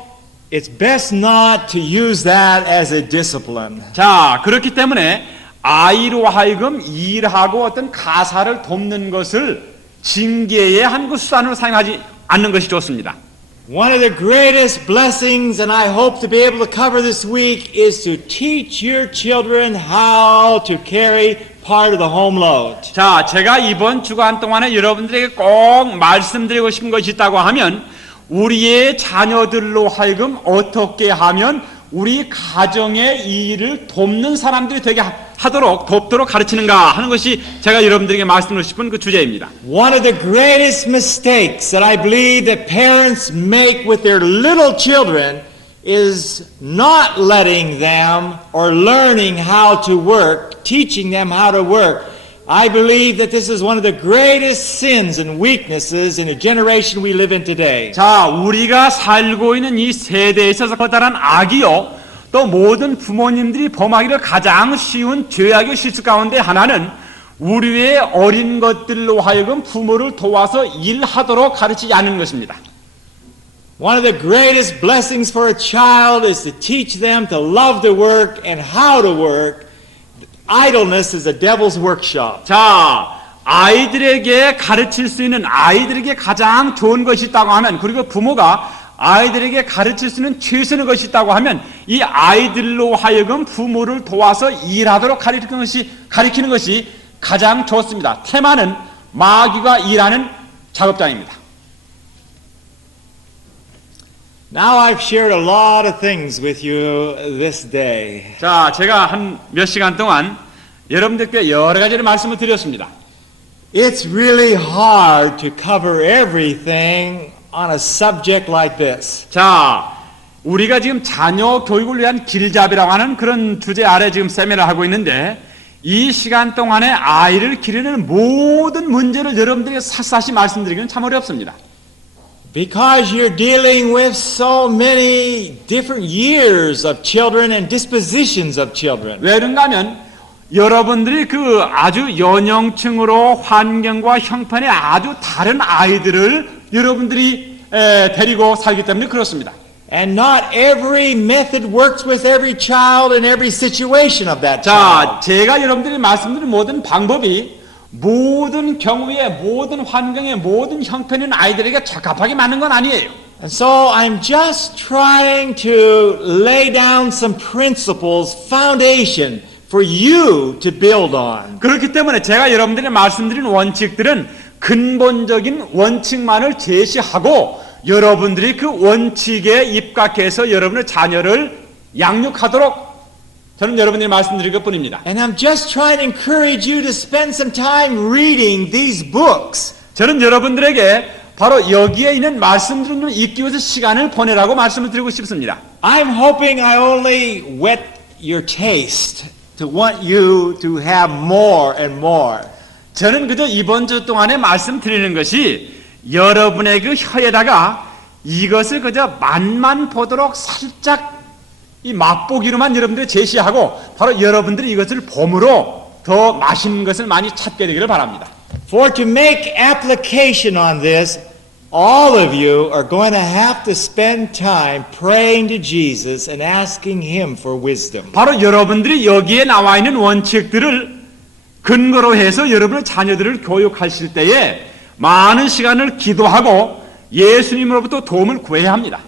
it's best not to use that as a discipline. 자, 그렇기 때문에 아이로 하여금 일하고 어떤 가사를 돕는 것을 징계의 한 수단으로 사용하지 않는 것이 좋습니다. One of the greatest blessings, and I hope to be able to cover this week, is to teach your children how to carry part of the home load. 자, 제가 이번 주간 동안에 여러분들에게 꼭 말씀드리고 싶은 것이 있다고 하면 우리의 자녀들로 하여금 어떻게 하면 우리 가정의 일을 돕는 사람들이 되게 돕도록 가르치는가 하는 것이 제가 여러분들에게 말씀드리고 싶은 그 주제입니다. One of the greatest mistakes that I believe that parents make with their little children is not letting them or learning how to work, teaching them how to work. I believe that this is one of the greatest sins and weaknesses in the generation we live in today. 자, 우리가 살고 있는 이 세대에 있어서 커다란 악이요, 또 모든 부모님들이 범하기를 가장 쉬운 죄악의 실수 가운데 하나는 우리의 어린 것들로 하여금 부모를 도와서 일하도록 가르치지 않는 것입니다. One of the greatest blessings for a child is to teach them to love to work and how to work. Idleness is the devil's workshop. 자, 아이들에게 가르칠 수 있는 아이들에게 가장 좋은 것이 있다고 하면 그리고 부모가 아이들에게 가르칠 수 있는 최선의 것이 있다고 하면 이 아이들로 하여금 부모를 도와서 일하도록 가르치는 것이 가장 좋습니다. 테마는 마귀가 일하는 작업장입니다. Now I've shared a lot of things with you this day. 자, 제가 한 몇 시간 동안 여러분들께 여러 가지를 말씀을 드렸습니다. It's really hard to cover everything on a subject like this. 자, 우리가 지금 자녀 교육을 위한 길잡이라고 하는 그런 주제 아래 지금 세미나를 하고 있는데 이 시간 동안에 아이를 기르는 모든 문제를 여러분들에게 샅샅이 말씀드리기는 참 어렵습니다. Because you're dealing with so many different years of children and dispositions of children. 왜 그런가 하면 여러분들이 그 아주 연령층으로 환경과 형편이 아주 다른 아이들을 여러분들이 데리고 살기 때문에 그렇습니다. And not every method works with every child in every situation of that 자, child. 제가 여러분들이 말씀드린 모든 방법이 모든 경우에 모든 환경에 모든 형편인 아이들에게 적합하게 맞는 건 아니에요. And so I'm just trying to lay down some principles, foundation for you to build on. 그렇기 때문에 제가 여러분들이 말씀드린 원칙들은 근본적인 원칙만을 제시하고 여러분들이 그 원칙에 입각해서 여러분의 자녀를 양육하도록 저는 여러분들이 말씀드릴 것뿐입니다. And I'm just trying to encourage you to spend some time reading these books. 저는 여러분들에게 바로 여기에 있는 말씀들을 읽기 위해서 시간을 보내라고 말씀을 드리고 싶습니다. I'm hoping I only whet your taste to want you to have more and more. 저는 그저 이번 주 동안에 말씀드리는 것이 여러분의 그 혀에다가 이것을 그저 맛만 보도록 살짝 이 맛보기로만 여러분들이 제시하고 바로 여러분들이 이것을 봄으로 더 맛있는 것을 많이 찾게 되기를 바랍니다. For to make application on this, all of you are going to have to spend time praying to Jesus and asking Him for wisdom. 바로 여러분들이 여기에 나와 있는 원칙들을 근거로 해서 여러분의 자녀들을 교육하실 때에 많은 시간을 기도하고 예수님으로부터 도움을 구해야 합니다.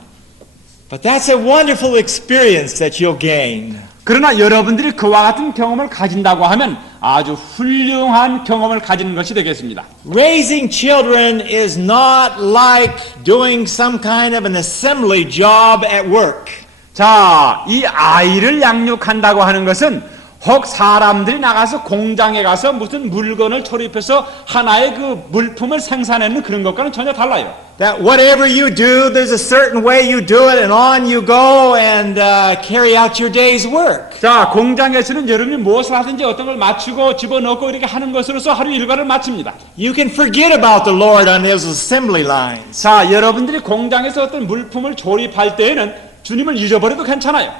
But that's a wonderful experience that you'll gain. 그러나 여러분들이 그와 같은 경험을 가진다고 하면 아주 훌륭한 경험을 가지는 것이 되겠습니다. Raising children is not like doing some kind of an assembly job at work. 자, 이 아이를 양육한다고 하는 것은 혹 사람들이 나가서 공장에 가서 무슨 물건을 조립해서 하나의 그 물품을 생산하는 그런 것과는 전혀 달라요. That whatever you do, there's a certain way you do it, and on you go and carry out your day's work. 자, 공장에서는 여러분이 무엇을 하든지 어떤 걸 맞추고 집어넣고 이렇게 하는 것으로서 하루 일과를 마칩니다. You can forget about the Lord on those assembly lines. 자, 여러분들이 공장에서 어떤 물품을 조립할 때에는 주님을 잊어버려도 괜찮아요.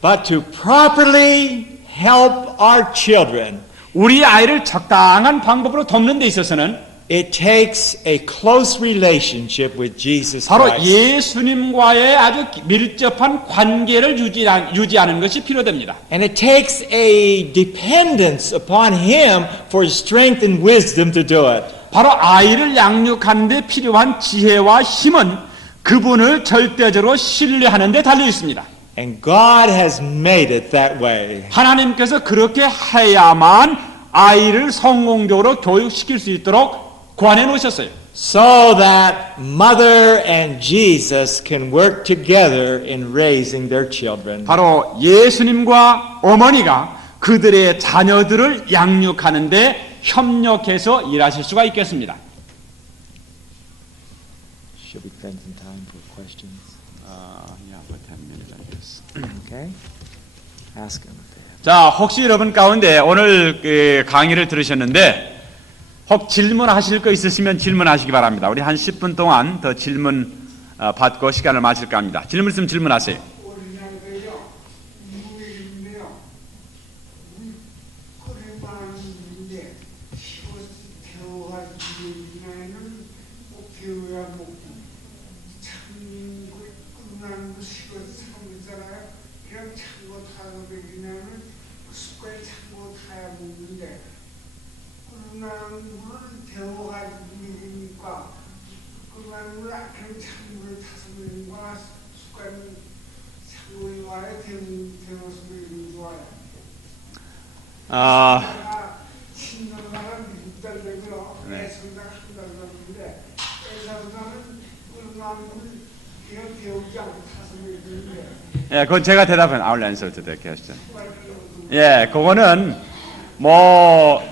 But to properly help our children, 우리 아이를 적당한 방법으로 돕는 데 있어서는 it takes a close relationship with Jesus 바로 Christ. 예수님과의 아주 밀접한 관계를 유지하는 것이 필요됩니다. And it takes a dependence upon Him for strength and wisdom to do it. 바로 아이를 양육하는 데 필요한 지혜와 힘은 그분을 절대적으로 신뢰하는 데 달려 있습니다. And God has made it that way. 하나님께서 그렇게 해야만 아이를 성공적으로 교육시킬 수 있도록 관해 놓으셨어요. So that mother and Jesus can work together in raising their children. 바로 예수님과 어머니가 그들의 자녀들을 양육하는 데 협력해서 일하실 수가 있겠습니다. Should we spend some time for questions? Okay. Ask him. 자, 혹시 여러분 가운데 오늘 그 강의를 들으셨는데 혹 질문하실 거 있으시면 질문하시기 바랍니다. 우리 한 10분 동안 더 질문 받고 시간을 마칠까 합니다. 질문 있으면 질문하세요. 예, 그건 제가 대답은 I will answer to that question. 예, 그거는 뭐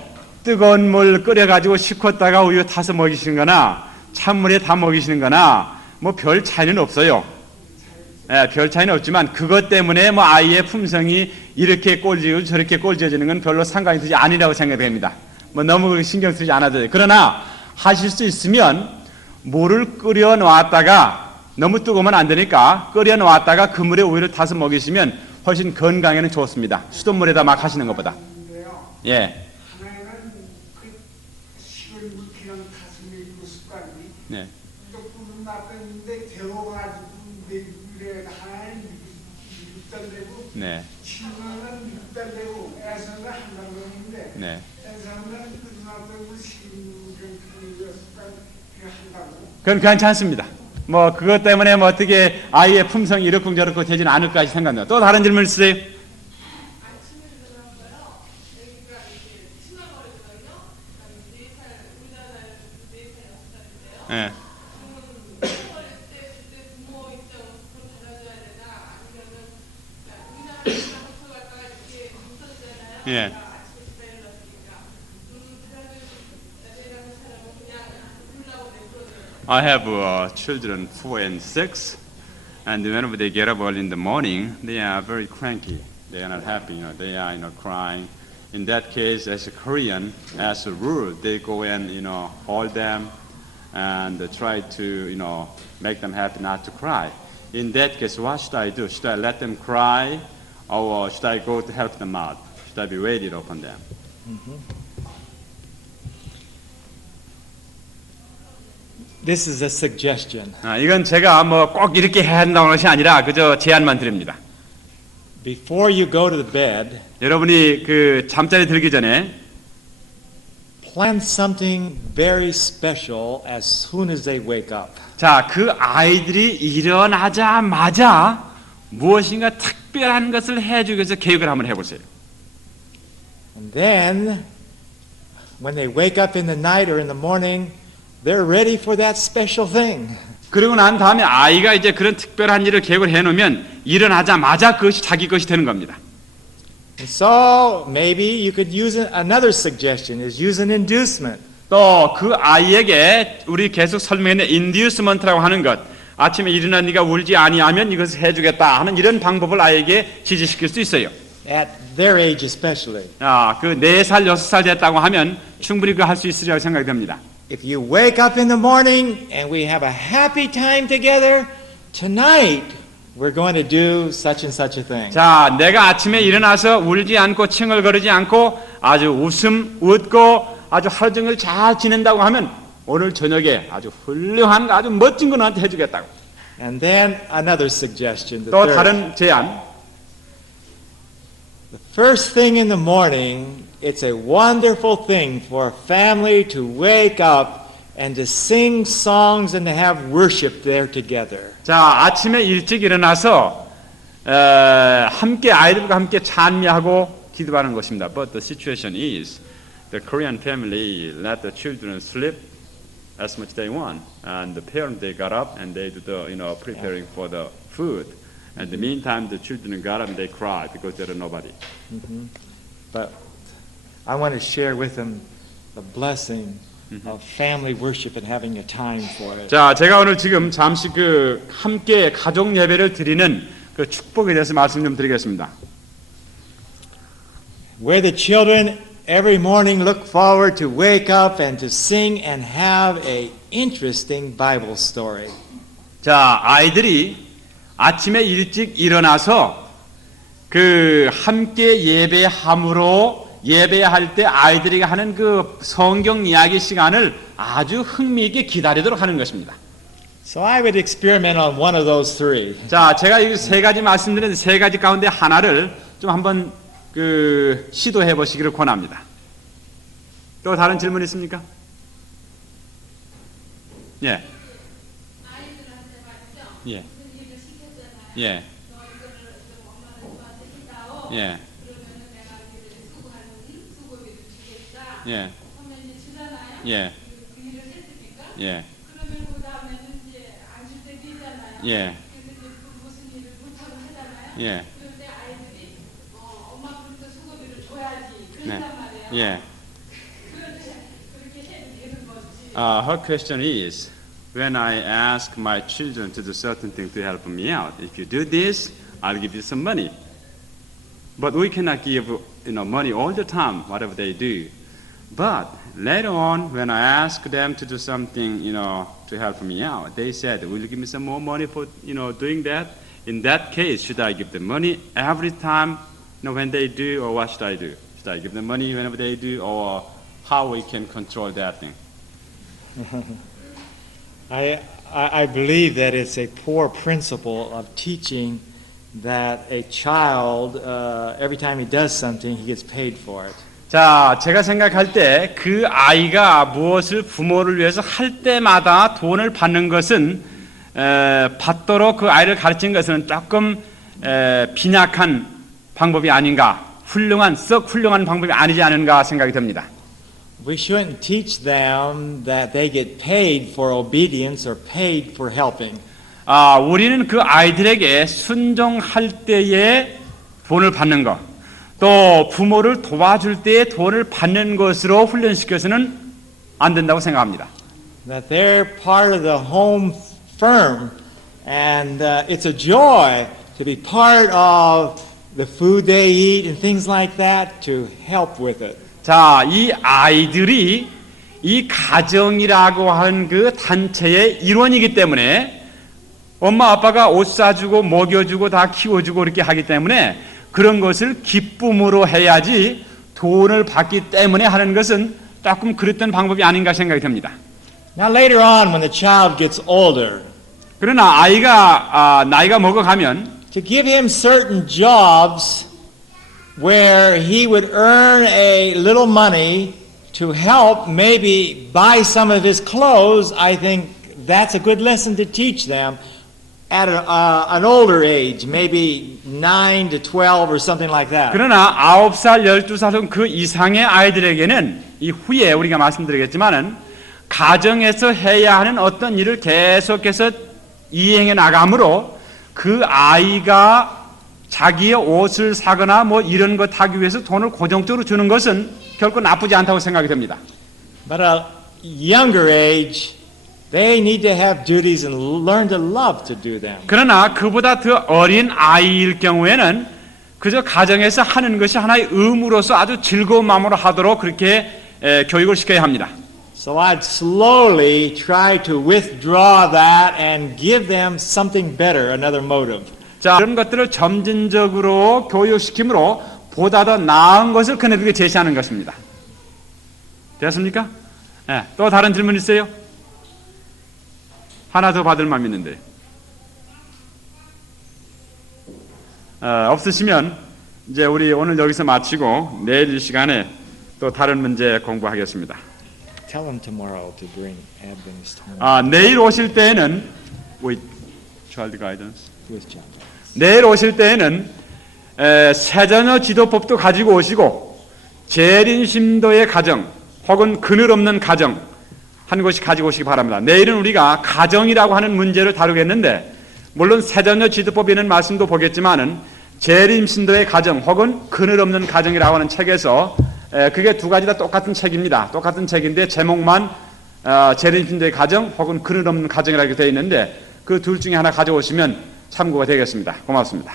뜨거운 물 끓여가지고 식혔다가 우유 타서 먹이시는 거나 찬물에 다 먹이시는 거나 뭐 별 차이는 없어요. 예, 별 차이는 없지만 그것 때문에 뭐 아이의 품성이 이렇게 꼴지고 저렇게 꼴지어지는 건 별로 상관이 되지 아니라고 생각됩니다. 뭐 너무 신경 쓰지 않아도 돼요. 그러나 하실 수 있으면 물을 끓여 놓았다가 너무 뜨거우면 안 되니까 끓여 놓았다가 그 물에 우유를 타서 먹이시면 훨씬 건강에는 좋습니다. 수돗물에다 막 하시는 것보다. 예. 하나는 그 식을 그냥 가슴에 있고 습관이 네. 조금은 나빴는데 데워가지고 내일에 하나는 6달 내고 네. 친구는 6달 내고 애서는 한달 내는데 네. 애서는 끝나고 식은 그 습관 그냥 한다고. 그건 괜찮습니다. 뭐 그것 때문에 뭐 어떻게 아이의 품성이 이렇쿵저렇고 되지는 않을까 생각합니다. 또 다른 질문 있으세요? 예. 예. I have children 4 and 6, and whenever they get up early in the morning, they are very cranky. They are not happy. They are crying. In that case, as a Korean, as a rule, they go and hold them and try to make them happy not to cry. In that case, what should I do? Should I let them cry, or should I go to help them out? Should I be waited upon them? This is a suggestion. 이건 제가 뭐 꼭 이렇게 해야 한다는 것이 아니라 그저 제안만 드립니다. Before you go to the bed, 여러분이 그 잠자리 들기 전에 plan something very special as soon as they wake up. 자, 그 아이들이 일어나자마자 무엇인가 특별한 것을 해주기 위해서 계획을 한번 해보세요. And then, when they wake up in the night or in the morning, they're ready for that special thing. 그리고 난 다음에 아이가 이제 그런 특별한 일을 계획을 해놓으면 일어나자마자 그것이 자기 것이 되는 겁니다. And so, maybe you could use another suggestion, is use an inducement. 또 그 아이에게 우리 계속 설명했는 인듀스먼트라고 하는 것, 아침에 일어나 네가 울지 아니하면 이것을 해주겠다 하는 이런 방법을 아이에게 지지시킬 수 있어요. At their age especially. 그 4살, 6살 됐다고 하면 충분히 그 할 수 있으리라고 생각이 됩니다. If you wake up in the morning and we have a happy time together, tonight we're going to do such and such a thing. 자, 내가 아침에 일어나서 울지 않고 칭얼거리지 않고 아주 웃고 아주 하루 종일 잘 지낸다고 하면 오늘 저녁에 아주 훌륭한 아주 멋진 거 너한테 해주겠다고. And then another suggestion. The 또 third. 다른 제안. The first thing in the morning, it's a wonderful thing for a family to wake up and to sing songs and to have worship there together. 자, 아침에 일찍 일어나서 함께 아이들과 함께 찬미하고 기도하는 것입니다. But the situation is the Korean family let the children sleep as much they want, and the parents they got up and they do the preparing for the food. And in the meantime, the children got up and they cry because there are nobody. But I want to share with them the blessing of family worship and having a time for it. 자, 제가 오늘 지금 잠시 그 함께 가족 예배를 드리는 그 축복에 대해서 말씀 좀 드리겠습니다. Where the children every morning look forward to wake up and to sing and have a interesting Bible story. 자, 아이들이 아침에 일찍 일어나서 그 함께 예배함으로 예배할 때 아이들이 하는 그 성경 이야기 시간을 아주 흥미있게 기다리도록 하는 것입니다. So I would experiment on one of those three. 자, 제가 여기 3가지 말씀드린 3가지 가운데 하나를 좀 한번 그 시도해 보시기를 권합니다. 또 다른 질문 있습니까? 예. 예. 예. 예. 예. 예. 예. 예. 예. 네. 예. Her question is, when I ask my children to do certain things to help me out, if you do this, I'll give you some money. But we cannot give money all the time, whatever they do. But later on, when I ask them to do something, to help me out, they said, will you give me some more money for, doing that? In that case, should I give them money every time, when they do, or what should I do? Should I give them money whenever they do, or how we can control that thing? I believe that it's a poor principle of teaching that a child, every time he does something, he gets paid for it. 자, 제가 생각할 때 그 아이가 무엇을 부모를 위해서 할 때마다 돈을 받는 것은 받도록 그 아이를 가르치는 것은 조금 빈약한 방법이 아닌가, 썩 훌륭한 방법이 아니지 않은가 생각이 듭니다. We shouldn't teach them that they get paid for obedience or paid for helping. 우리는 그 아이들에게 순종할 때에 돈을 받는 것, 또 부모를 도와줄 때에 돈을 받는 것으로 훈련시켜서는 안 된다고 생각합니다. That they're part of the home firm, and it's a joy to be part of the food they eat and things like that to help with it. 자, 이 아이들이 이 가정이라고 하는 그 단체의 일원이기 때문에 엄마 아빠가 옷 사주고 먹여주고 다 키워주고 이렇게 하기 때문에 그런 것을 기쁨으로 해야지 돈을 받기 때문에 하는 것은 조금 그랬던 방법이 아닌가 생각이 듭니다. Now later on when the child gets older, 그러나 아이가 나이가 먹어가면 to give him certain jobs where he would earn a little money to help maybe buy some of his clothes, I think that's a good lesson to teach them at an older age, maybe 9 to 12 or something like that. 그러나 9살, 12살 그 이상의 아이들에게는 이 후에 우리가 말씀드리겠지만은 가정에서 해야 하는 어떤 일을 계속해서 이행해 나가므로 그 아이가 자기의 옷을 사거나 뭐 이런 것 하기 위해서 돈을 고정적으로 주는 것은 결코 나쁘지 않다고 생각이 됩니다. But at a younger age, they need to have duties and learn to love to do them. 그러나 그보다 더 어린 아이일 경우에는 그저 가정에서 하는 것이 하나의 의무로서 아주 즐거운 마음으로 하도록 그렇게 교육을 시켜야 합니다. So I'd slowly try to withdraw that and give them something better, another motive. 자, 그런 것들을 점진적으로 교육시킴으로 보다 더 나은 것을 그네들에게 제시하는 것입니다. 됐습니까? 네, 또 다른 질문 있어요? 하나 더 받을 마음이 있는데 없으시면 이제 우리 오늘 여기서 마치고 내일 이 시간에 또 다른 문제 공부하겠습니다. Tell them tomorrow to bring Adventist home 내일 오실 때에는 with child guidance. with child. 내일 오실 때에는 새자녀 지도법도 가지고 오시고 재림 심도의 가정 혹은 그늘 없는 가정 한 곳이 가지고 오시기 바랍니다. 내일은 우리가 가정이라고 하는 문제를 다루겠는데 물론 새자녀 지도법에는 말씀도 보겠지만은 재림 심도의 가정 혹은 그늘 없는 가정이라고 하는 책에서 그게 두 가지 다 똑같은 책입니다. 똑같은 책인데 제목만 재림 심도의 가정 혹은 그늘 없는 가정이라고 되어 있는데 그 둘 중에 하나 가져오시면 참고가 되겠습니다. 고맙습니다.